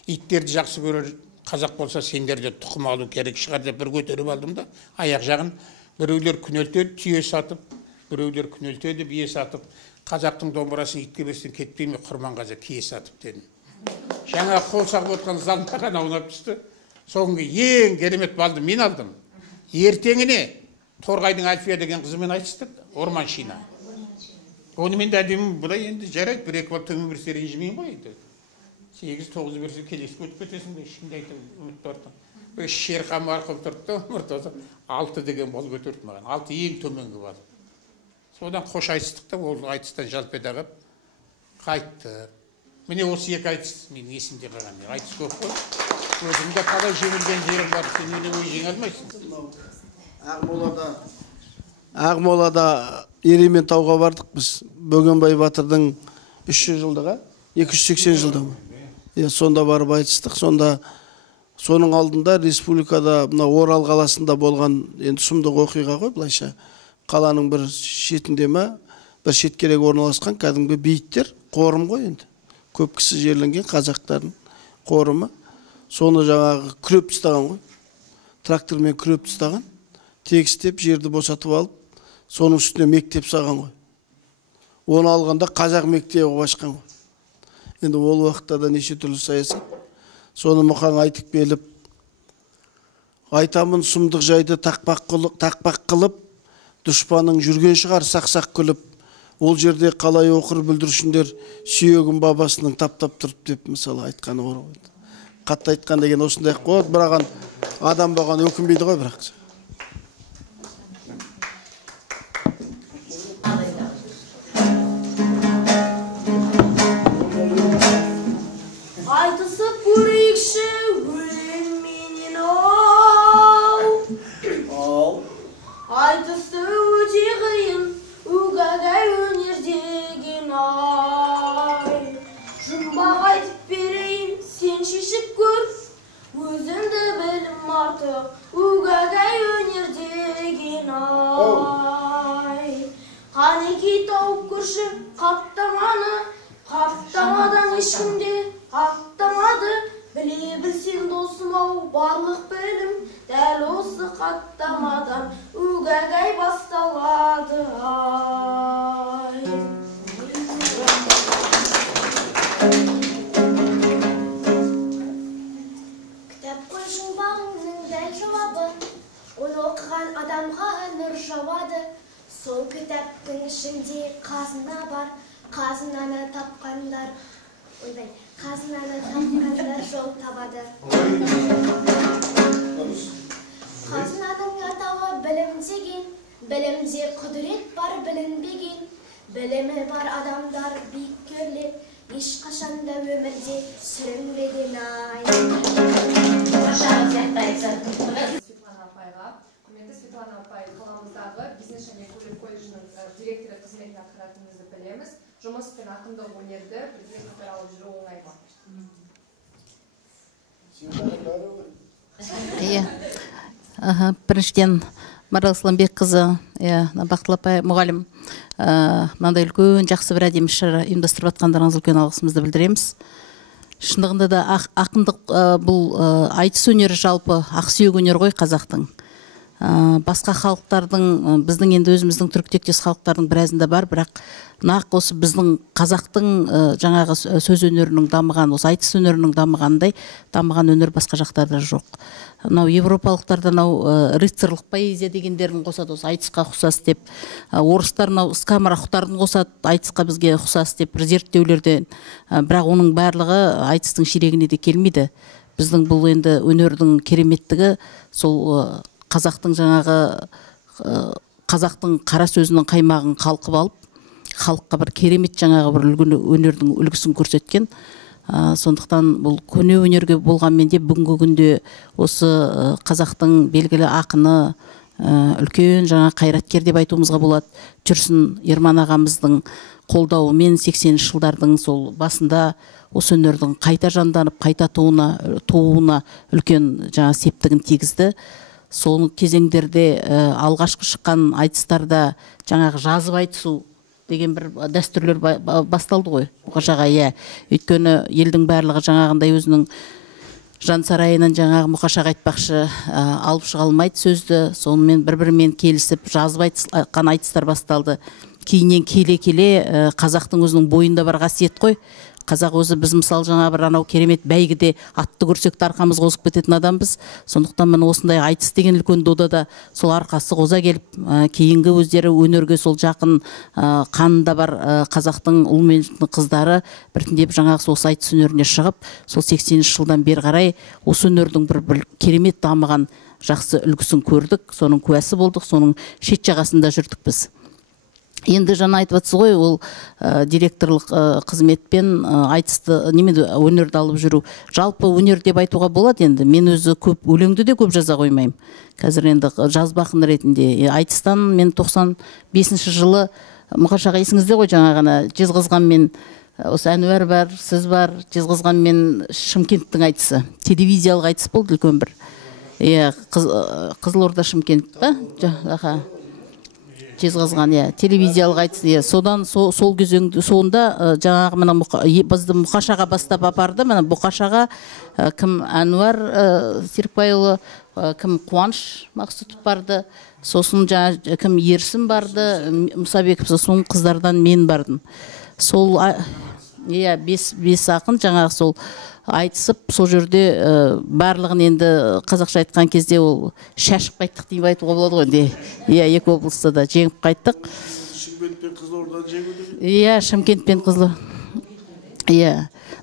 Иттерді жақсы көрер, қазақ болса сендерде тұқым алу керек шығар деп бір көтеріп алдым да, аяқ жағын біреулер күнелтеді, түйе сатып, біреулер күнелтеді, бие сатып, қазақтың домбырасын итке берсең кетпей ме, Құрманғазы кие сатып дедім. Жаңа қол сағып отқан залында ғана аунап түсті. Соңғы ең керемет балды мен алдым. Ертеңіне Торғайдың Альфия деген қызымен айтыстық, орманшина. Оны мен де әдемі, бұлай енді жарайды, бір-екі бал төмен берсе ренжімейін ғой енді. 8-9 берсе келесі өтіп кетесің бе, ішінде айтып үміт барды. Шерқам арқылы тұрды, Мұртаза 6 деген бол көтерді маған. 6 ең төменгі бал. Содан қош айтыстық та, ол айтыстан жалп ете қап, қайтты. Міне осы екі айтыс менің есімде қалған. Айтыс көп қой. Өзімде қалай жеңілген жерім бар, сен мені ой жеңе алмайсың. Ақмолада Еремен тауға бардық біз. Бөгенбай батырдың 300 жылдығы, 280 жылдығы. Сонда барып айтыстық. Сонда соның алдында республикада Орал қаласында болған енді сұмдық оқиға ғой, былайша. Қаланың бір шетінде ме, бір шеткерек орналасқан кәдімгі бейіттер, қорым ғой енді. Көп кісі жерленген қазақтардың қорымы. Соны жаңағы күреп тастаған ғой. Трактормен күреп тастаған. Тегістеп жерді босатып алып, соның үстіне мектеп саған ғой. Оны алғанда қазақ мектебі ашқан ғой. Енді ол уақытта да неше түрлі саясат. Соны Мұқан айтып келіп, айтамын сұмдық жайды тақпақ қылып, дұшпаның жүрген шығар сақ-сақ күліп, ол жерде қалай оқыр бүлдіршіндер сүйегін бабасының таптап тұрып деп мысалы айтқаны бар ғой. Қатты айтқан деген осындай қой, бірақ адам болған өкінбейді ғой бірақ. Айтысып көрейікші өлең менен ау. Айтысты өте қиын угагай өнер деген ай. Жұмбақ айтып берейін сен шешіп көр, өзіңді білім артық угагай өнер деген ай. Қанекей тауып көрші қаптаманы, қаптамадан ешкімде қаптамады. Біле білсең досым ау, барлық білім дәл осы қаттамадан угагай басталады ай. Кітап қой жұмбағыңның дәл жауабын, оны оқыған адамға нұр жауады. Сол кітаптың ішінде қазына бар, қазынаны тапқандар, қазынаны тапқандар жол табады. Қазынаның атауы білім деген, білімде құдірет бар білінбеген, білімі бар адамдар биік көрлеп, ешқашанда өмірде сүрінбеген ай. Светлана апайға, құрметті Светлана апай, қаламыздағы бизнес және көлік колледжінің директоры қызметін атқаратыныңызды білеміз. Жұмыс пен ақындық өнерді бірге қатар алып жүру оңай ма? Біріншіден Марал Исламбекқызы, Бақтылы апай, мұғалім, мынандай үлкен жақсы бір әдемі іс-шара ұйымдастырып жатқандарыңыз үлкен алғысымызды білдіреміз. Шындығында да ақындық бұл айтыс өнері жалпы ақсүйек өнер ғой қазақтың. Басқа халықтардың, біздің енді өзіміздің түркітектес халықтардың біразында бар, бірақ нақ осы біздің қазақтың жаңағы сөз өнерінің дамыған, осы айтыс өнерінің дамығандай дамыған өнер басқа жақтарда жоқ. Мынау европалықтарда рыцарлық поэзия дегендерін қосады, осы айтысқа ұқсас деп, орыстар скамарахтарын қосады, айтысқа бізге ұқсас деп зерттеулерден, бірақ оның барлығы айтыстың ширегіне де келмейді. Біздің бұл енді өнердің кереметтігі сол қазақтың жаңағы қазақтың қара сөзінің қаймағын қалқып алып, халыққа бір керемет жаңағы бір өнердің үлгісін көрсеткен. Сондықтан бұл көне өнерге болғанмен де бүгінгі күнде осы қазақтың белгілі ақыны, үлкен жаңа қайраткер деп айтуымызға болады. Жүрсін Ерман ағамыздың қолдауымен 80 жылдардың сол басында осы өнердің қайта жанданып, қайта тууына үлкен жаңа септігін тигізді. сол кезеңдерде алғашқы шыққан айтыстарда жаңағы жазып айтысу деген бір дәстүрлер басталды ғой мұқашаға. Иә, өйткені елдің барлығы жаңағындай өзінің жан сарайынан жаңағы мұқашаға айтпақшы алып шыға алмайды сөзді. Сонымен бір-бірімен келісіп жазып айтқан айтыстар басталды. Кейіннен келе қазақтың өзінің бойында бар қасиет қой. Қазақ өзі біз мысалы жаңа бір анау керемет бәйгіде атты көрсек арқамыз қозып кететін адамбыз. Сондықтан міне осындай айтыс деген үлкен додада сол арқасы қоза келіп, кейінгі өздері өнерге сол жақын қанында бар қазақтың ұл мен қыздары біртіндеп жаңағы сол айтыс өнеріне шығып, сол 80-ші жылдан бері қарай осы өнердің бір керемет дамыған жақсы үлгісін көрдік, соның куәсі болдық, соның шет жағасында жүрдік біз. Енді жаңа айтып жатсыз ғой, ол директорлық қызметпен айтысты немен өнерді алып жүру. Жалпы өнер деп айтуға болады енді. Мен өзі көп өлеңді де көп жаза қоймаймын. Қазір енді жазбақын ретінде. Айтыстан мен 95-ші жылы мұқашаға есіңізде ғой, жаңа ғана Жезқазғанмен осы Әнуар бар, сіз бар, Жезқазғанмен Шымкенттің айтысы. Телевизиялық айтыс болды үлкен бір. Қызылорда Шымкент па? Жезқазған, телевизиялық айтыс. Содан сол кезеңде соңында жаңағы мына бізді Мұқашаға бастап апарды. Мына Мұқашаға кім Әнуар Серікбайұлы, кім Қуаныш Мақсұтов барды. Сосын жаңа кім Ерсін барды, Мұсабеков, сосын қыздардан мен бардым. Сол бес ақын жаңағы сол айтысып, сол жерде барлығын енді қазақша айтқан кезде ол шашып қайттық дейіп айтуға болады ғой. Екі облыста да жеңіп қайттық. Шымкент пен Қызылордадан жеңіп. Шымкент пен Қызылорда.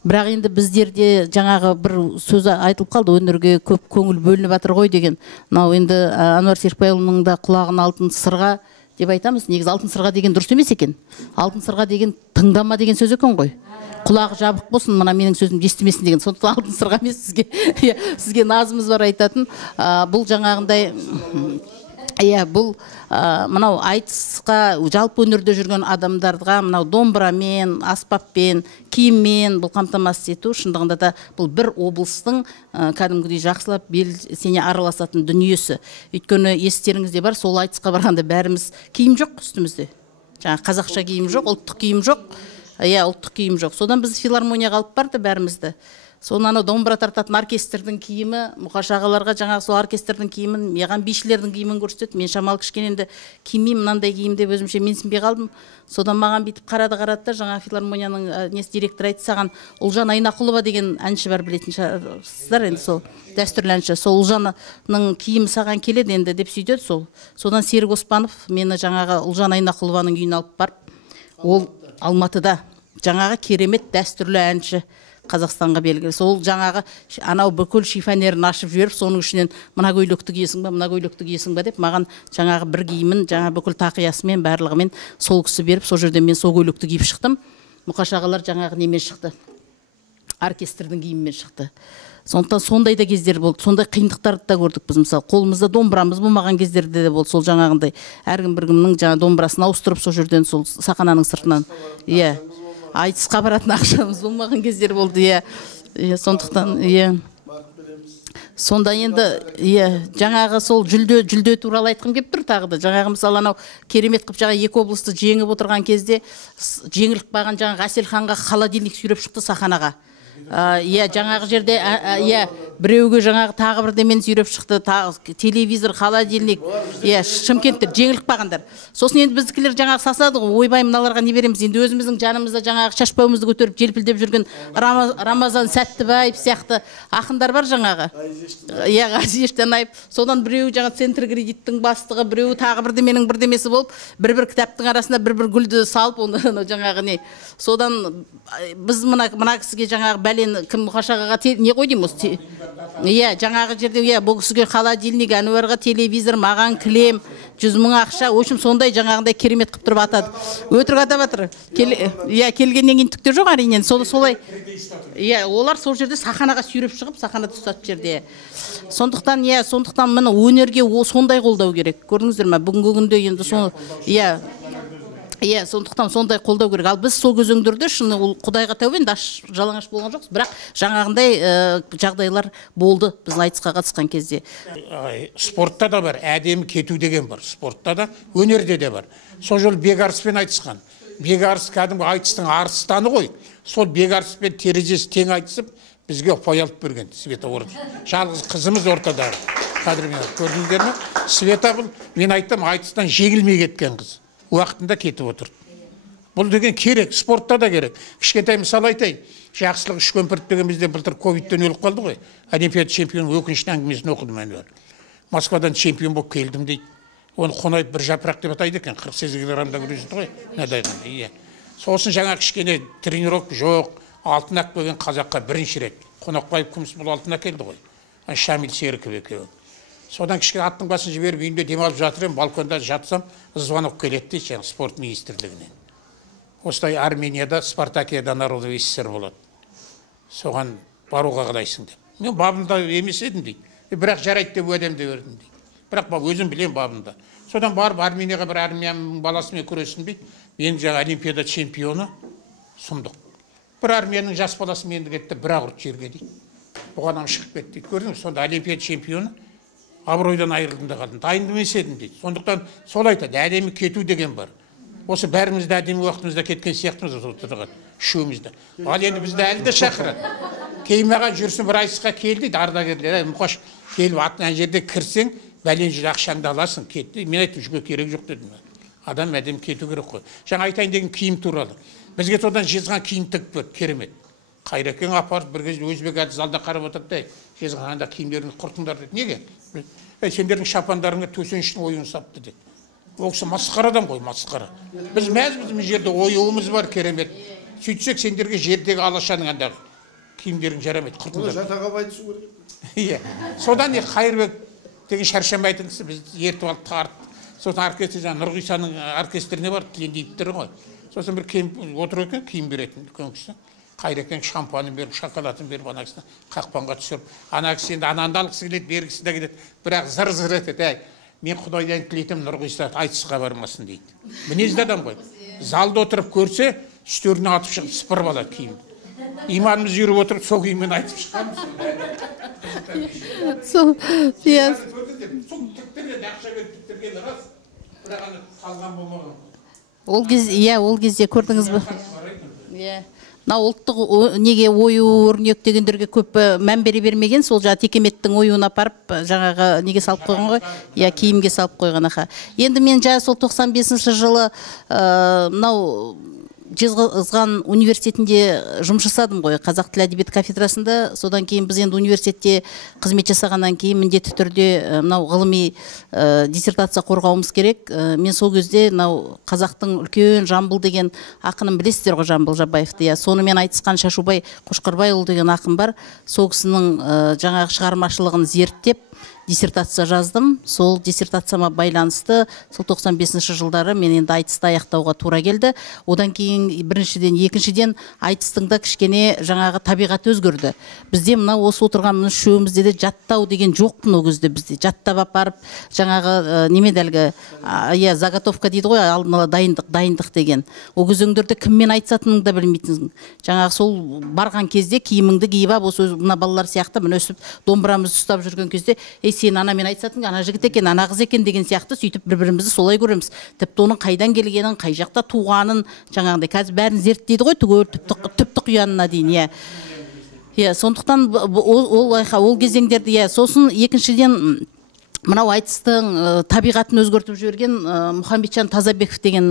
Бірақ енді біздерде жаңағы бір сөзі айтылып қалды, өнерге көп көңіл бөлініп жатыр ғой деген. Мынау енді Әнуар Серікбайұлының да құлағын алтын сырға деп айтамыз. Негізі алтын сырға деген дұрыс емес екен. Алтын сырға деген тыңдама деген сөз екен ғой. Құлағы жабық болсын, мына менің сөзімді естімесін деген. Сондықтан алтын сырға емес, сізге назымыз бар айтатын. Бұл жаңағындай бұл мынау айтысқа жалпы өнерде жүрген адамдарға мынау домбырамен, аспаппен, киіммен бұл қамтамасыз ету шындығында да бұл бір облыстың кәдімгідей жақсылап белсене араласатын дүниесі. Өйткені естеріңізде бар, сол айтысқа барғанда бәріміз киім жоқ үстімізде. Жаңа қазақша киім жоқ, ұлттық киім жоқ. Ұлттық киім жоқ. Содан біз филармонияға алып барды бәрімізді. Соны домбыра тартатын оркестрдің киімі, мұқашағаларға жаңағы сол оркестрдің киімін, маған бишілердің киімін көрсетеді. Мен шамалы кішкене енді кимеймін, мынандай киім деп өзімше менсінбей қалдым. Содан маған бүйтіп қарады да жаңа филармонияның директоры айтты, саған Ұлжан Айнақұлова деген әнші бар, білетін шығарсыздар енді, сол дәстүрлі әнші. Сол Ұлжанның киімі саған келеді енді деп сөйтеді сол. Содан Серік Оспанов мені жаңағы Ұлжан Айнақұлованың үйіне алып барып, ол Алматыда жаңағы керемет дәстүрлі әнші, Қазақстанға белгілі. Сол жаңағы анау бүкіл шифонерін ашып жіберіп, соның ішінен мына көйлекті киесің ба, мына көйлекті киесің ба деп маған жаңағы бір киімін, жаңа бүкіл тақиясымен барлығымен сол кісі беріп, сол жерде мен сол көйлекті киіп шықтым. Мұқашағалар жаңағы немен шықты, оркестрдің киімімен шықты. Сондықтан сондай да кездер болды, сондай қиындықтарды да көрдік біз. Мысалы қолымызда домбырамыз болмаған кездерде де болды. Сол жаңағындай әркім бір кімнің жаңа домбырасын ауыстырып сол жерден сол сахананың сыртынан айтысқа баратын ақшамыз болмаған кездер болды. Сондықтан сонда енді жаңағы сол жүлде туралы айтқым келіп тұр тағы да. Жаңағы мысалы анау керемет қып жаңа екі облысты жеңіп отырған кезде жеңіліп қалған жаңағы Әселханға холодильник сүйреп шықты саханаға. Жаңағы жерде біреуге жаңағы тағы бірдемен сүйреп шықты, телевизор, холодильник, Шымкенттер жеңіліп қалғандар. Сосын енді біздікілер жаңағы сасады ғой, ойбай мыналарға не береміз, енді өзіміздің жанымызда жаңағы шашпауымызды көтеріп желпілдеп жүрген Рамазан Сәттібаев сияқты ақындар бар жаңағы. Ғазиеш Танаев. Содан біреу жаңа Центр кредиттің бастығы, біреу тағы бірдеменің бірдемесі болып, бір-бір кітаптың арасына бір-бір гүлді салып, оны жаңағы не. Содан біз мына кісіге жаңағы бәлен кім Мұқашағаға не қой дейміз. Жаңағы жерде бұл кісіге холодильник, Әнуарға телевизор, маған кілем, 100 мың ақша, общем сондай жаңағындай керемет қып тұрып атады. Өтірік атап атыр. Келгеннен кейін түкте жоқ әрине. Солай. Олар сол жерде саханаға сүйреп шығып, саханада ұстатып жерде. Сондықтан міне өнерге сондай қолдау керек. Көрдіңіздер ме? Бүгінгі күнде енді Иә, сондықтан сондай қолдау керек. Ал біз сол кезеңдерде шыны ол Құдайға тәубе енді жалаңаш болған жоқпыз, бірақ жаңағындай жағдайлар болды біз айтысқа қатысқан кезде. Спортта да бар, әдемі кету деген бар. Спортта да, өнерде де бар. Сол жолы Бекарыспен айтысқан. Бекарыс кәдімгі айтыстың арыстаны ғой. Сол Бекарыспен терезесі тең айтысып, бізге қоялып берген Света орын. Жалғыз қызымыз ортадағы. Қадірмен көрдіңіздер ме? Света бұл, мен айттым, айтыстан жеңілмей кеткен қыз. Уақытында кетіп отырды. Бұл деген керек, спортта да керек. Кішкентай мысал айтайын. Жақсылық Үшкемпіров деген бізде былтыр ковидтен өліп қалды ғой. Олимпиада чемпионы өкінішті әңгімесін оқыдым мен. Москвадан чемпион болып келдім дейді. Оны Қонаев бір жапырақ деп атайды екен. 48 килограммда күресті ғой. Иә. Сосын жаңа кішкене тренировка жоқ. Алтын ақ берген қазаққа бірінші рет. Қонақбаев күміс бұл алтын әкелді ғой. Шамил Серіков екеуі. Содан кішкене аттың басын жіберіп үйінде демалып жатыр едім, балконда жатсам, звонок келеді дейді, спорт министрлігінен. Осылай Арменияда Спартакиада народов СССР болады. Соған баруға қалайсың деп. Мен бабында емес едім дейді. Бірақ жарайды деп өдем де өрдім дейді. Бірақ өзім білем бабында. Содан барып Арменияға бір армияның баласымен күресін дейді. Мен жаңа Олимпиада чемпионы сұмдық. Бір армияның жас баласы менді кетті, бір ұрт жерге дейді. Бұғанам шығып кетті дейді. Көрдіңіз, сонда Олимпиада чемпионы абыройдан айырылдым да қалдым. Дайын емес едім дейді. Сондықтан сол айтады, әдемі кету деген бар. Осы бәрімізді әдемі уақытымызда кеткен сияқтымыз отырған, үшеумізді. Ал енді бізді әлі де шақырады. Кейін маған жүрсін бір айтысқа кел дейді, ардагерлер, мұқаш келіп атын ән жерде кірсең, бәлен жүр ақшаңды аласың, кетті. Мен айттым, жүге керек жоқ дедім. Адам әдемі кету керек қой. Жаңа айтайын деген киім туралы. Бізге содан жезған киім тігіп берді, керемет. Қайрекең апарып бір кезде өзбек әлі залда қарап отырды, жезғанда киімдеріңді құртыңдар деді. Неге? Сендердің шапандарыңа төсеніштің ойын сапты деді. Ол кісі масқарадан ғой, масқара. Біз мәзбіз жерде оюымыз бар, керемет. Сөйтсек сендерге жердегі алашаның андағы киімдерің жарамайды, құртыңдар. Жатаға айтысу керек. Содан Қайырбек деген шаршамайтын кісі біз ертіп алып тартып. Сосын оркестр Нұрғисаның оркестріне барып тілендейіптір ғой. Сосын бір отыр екен, киім беретін үлкен кісі. Қайрекең шампанын беріп, шоколадын беріп, ана кісіні қақпанға түсіріп, ана кісі енді ананды алғысы келеді, бергісі де келеді. Бірақ зыр-зыр етеді, мен Құдайдан тілейтім Нұрғиса айтысқа бармасын дейді. Мінезді адам ғой. Залда отырып көрсе, үстеріне атып шығып сыпырып алады киімді. Иманымыз үйріп отырып, сол киіммен айтып шығамыз. Сол, иә. Сол тіктерге ақша беріп тіктіргені рас, бірақ ана қалған болмаған. Ол кезде көрдіңіз бе? Иә. Ұлттық неге ою өрнек дегендерге көп мән бере бермеген, сол жаңа текеметтің оюына апарып жаңағы неге салып қойған ғой, иә, киімге салып қойған аха. Енді мен жаңа сол 95 жылы мынау Жезқазған университетінде жұмыс жасадым ғой, қазақ тілі әдебиеті кафедрасында. Содан кейін біз енді университетте қызмет жасағаннан кейін міндетті түрде мынау ғылыми диссертация қорғауымыз керек. Мен сол кезде мынау қазақтың үлкен Жамбыл деген ақынын білесіздер ғой, Жамбыл Жабаевты. Сонымен айтысқан Шашубай Қошқарбайұлы деген ақын бар. Сол кісінің жаңағы шығармашылығын зерттеп диссертация жаздым. Сол диссертацияма байланысты сол 95 жылдары мен енді айтысты аяқтауға тура келді. Одан кейін біріншіден, екіншіден айтыстың да кішкене жаңағы табиғаты өзгерді. Бізде мына осы отырған үшеумізде де жаттау деген жоқ, мына кезде бізде жаттап апарып жаңағы неме әлгі заготовка дейді ғой, алдын ала дайындық деген. Ол кезеңдерде кіммен айтысатыныңды да білмейтін. Жаңағы сол барған кезде киіміңді киіп алып, осы мына балалар сияқты міне өсіп домбырамызды ұстап жүрген кезде сен анамен айтысатын, ана жігіт екен, ана қыз екен деген сияқты сөйтіп бір-бірімізді солай көреміз. Тіпті оның қайдан келгенін, қай жақта туғанын, жаңағыдай қазір бәрін зерттейді ғой, түгел түпті құянына дейін. Иә, сондықтан ол кезеңдерді, сосын екіншіден мынау айтыстың табиғатын өзгертіп жіберген Мұхамбетжан Тазабеков деген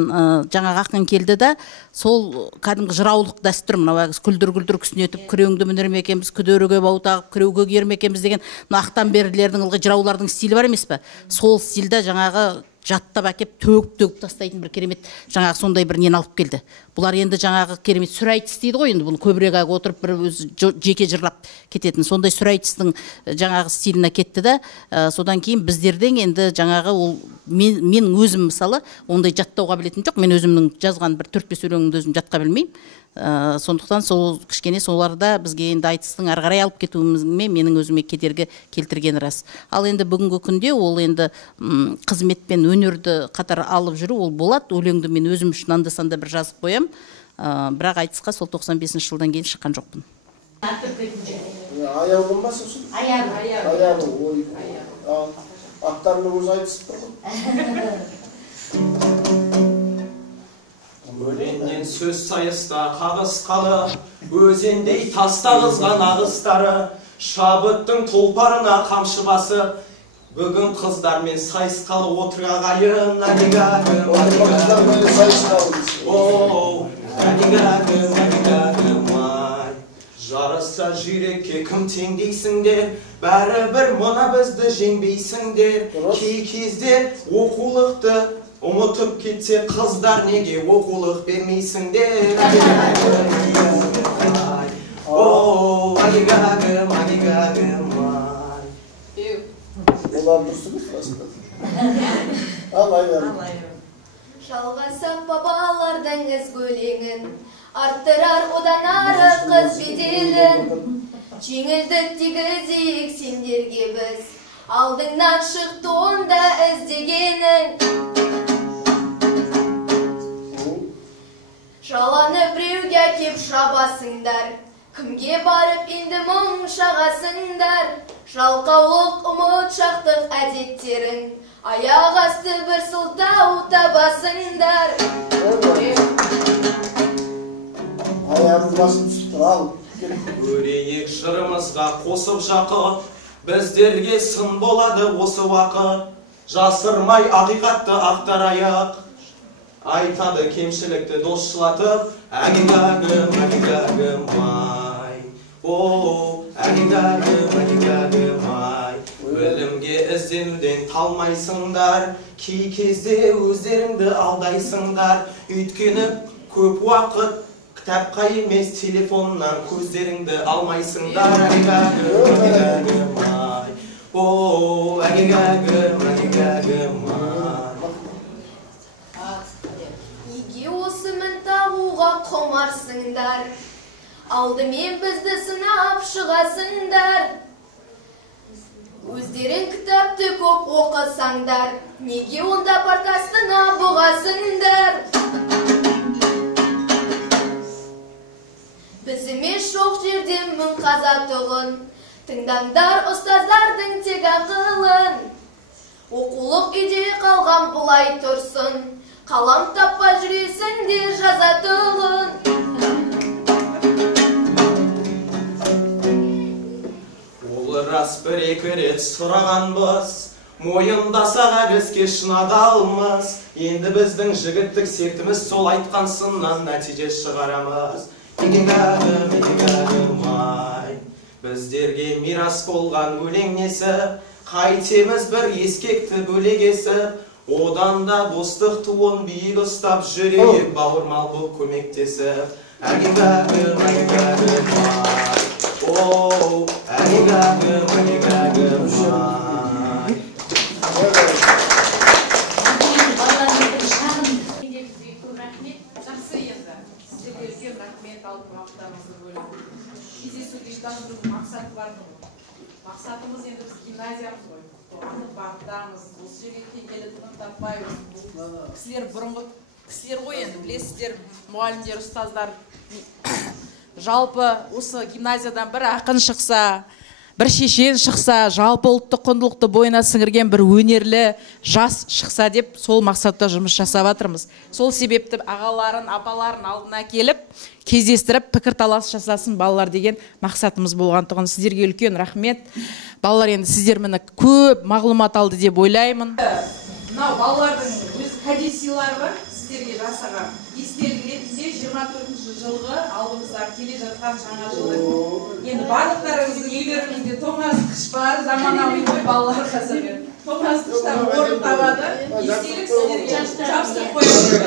жаңағы ақын келді да, сол кәдімгі жыраулық дәстүр, мынау күлдір-күлдір күсінетіп, күреуіңді мінірме екенбіз, күдеріге бау тағып, күреуге киерме екенбіз деген ақтан берілердің ылғи жыраулардың стилі бар емес пе? Сол стильді жаңағы жаттап әкеп төгіп тастайтын бір керемет жаңағы сондай бір нені алып келді. Бұлар енді жаңағы керемет сүр айтыс дейді ғой, енді бұл көбірек отырып бір өзі жеке жырлап кететін. Сондай сүр айтыстың жаңағы стиліне кетті да, содан кейін біздерден енді жаңағы ол мен өзім мысалы ондай жаттау қабілетім жоқ. Мен өзімнің жазған бір 4-5 өлеңімді өзім жатқа білмеймін. Сондықтан сол кішкене соларда бізге енді айтыстың ары қарай алып кетуімізге менің өзіме кедергі келтірген рас. Ал енді бүгінгі күнде ол енді қызмет пен өнерді қатар алып жүру ол болады. Өлеңді мен өзім үшін анда-санда бір жазып қоям. Бірақ айтысқа сол 95 жылдан кейін шыққан жоқпын. Аяулым ба сосын? Аяулы. Аттарының өзі айтысып тұр ғой. Өлеңнен сөз сайыста қағысқалы, өзендей тастағызған ағыстары, шабыттың тұлпарына қамшы басып, бүгін қыздармен сайысқалы отыр ағайын, әдігәгім, ай. Жарыса жүрекке кім теңдейсіңдер, бәрібір мұна бізді жеңбейсіңдер. Кей кезде оқулықты ұмытып кетсе қыздар неге оқулық бермейсіңдер? Агигагым, агигагым, ай. Олар дұрсыңыз басында. Алай бәрі. Жалғасақ бабалардың ізгөлеңін, арттырар одан ары қыз беделін. Жеңілдік тигізейік сендерге біз, алдыңнан шықты онда іздегенің. Жаланы біреуге кеп шабасыңдар, кімге барып енді мұң шағасыңдар. Жалқаулық ұмыт шақтық әдеттерін, аяқ асты бір сылтау табасыңдар. Аяғымыз басын түсіп тұр, ал. Өрейік жырымызға қосып жақы, біздерге сын болады осы уақыт. Жасырмай ақиқатты ақтарайық, айтады кемшілікті досшылатып. Агигагым, агигагым, ай. Агигагым, ай. Өлімге ізденуден талмайсыңдар, кей кезде өздеріңді алдайсыңдар. Үйткені көп уақыт кітапқа емес телефоннан көздеріңді алмайсыңдар. Агигагым, ай. Агигагым, ай. Неге осы мін тағуға құмарсыңдар, алдымен бізді сынап шығасыңдар. Өздерің кітапты көп оқысаңдар, неге онда партасына бұғасыңдар? Бізіме шоқ жерде мін қазатығын, тыңдаңдар ұстаздардың тек ақылын. Оқулық үйде қалған бұлай тұрсын, қалам таппа жүресіңде жазатығын. Ол рас бір-екі рет сұрағанбыз, мойындасақ әбеске шынадалмыз. Енді біздің жігіттік сертіміз сол айтқан сыннан нәтиже шығарамыз. Агигагым, ай. Біздерге мирас болған өлең несі, қайтеміз бір ескекті бөлегесіп, одан да достық туын биік ұстап жүрейік бауырмал бұл көмектесіп. Агигагым, ай. Агигагым, ай. Жақсы енді, сіздерге үлкен рахмет алып уақыттарыңызды бөліп. Кездесуді ұйымдастырудың мақсаты бар ма? Мақсатымыз енді біз гимназиямыз ғой. Анық бағыттамыз, осы жерге келгелі тыным таппаймыз. Кісілер бұрынғы кісілер ғой енді, білесіздер, мұғалімдер, ұстаздар. Жалпы осы гимназиядан бір ақын шықса, бір шешен шықса, жалпы ұлттық құндылықты бойына сіңірген бір өнерлі жас шықса деп сол мақсатта жұмыс жасап жатырмыз. Сол себепті ағаларын, апаларын алдына келіп, кездестіріп, пікірталас жасасын балалар деген мақсатымыз болғандығын сіздерге үлкен рахмет. Балалар енді сіздер мені көп мағлұмат алды деп ойлаймын. Мынау балалардың өз кәдесыйлары бар, сіздерге жасаған. Естелік ретінде 24-ші жылғы алдымызда келе жатқан жаңа жылды. Енді барлықтарыңыздың үйлеріңізде тоңазытқыш бар, заманауи ғой балалар қазір. Тоңазытқыштар орын табады. Естелік сіздерге жабыстырып қояды.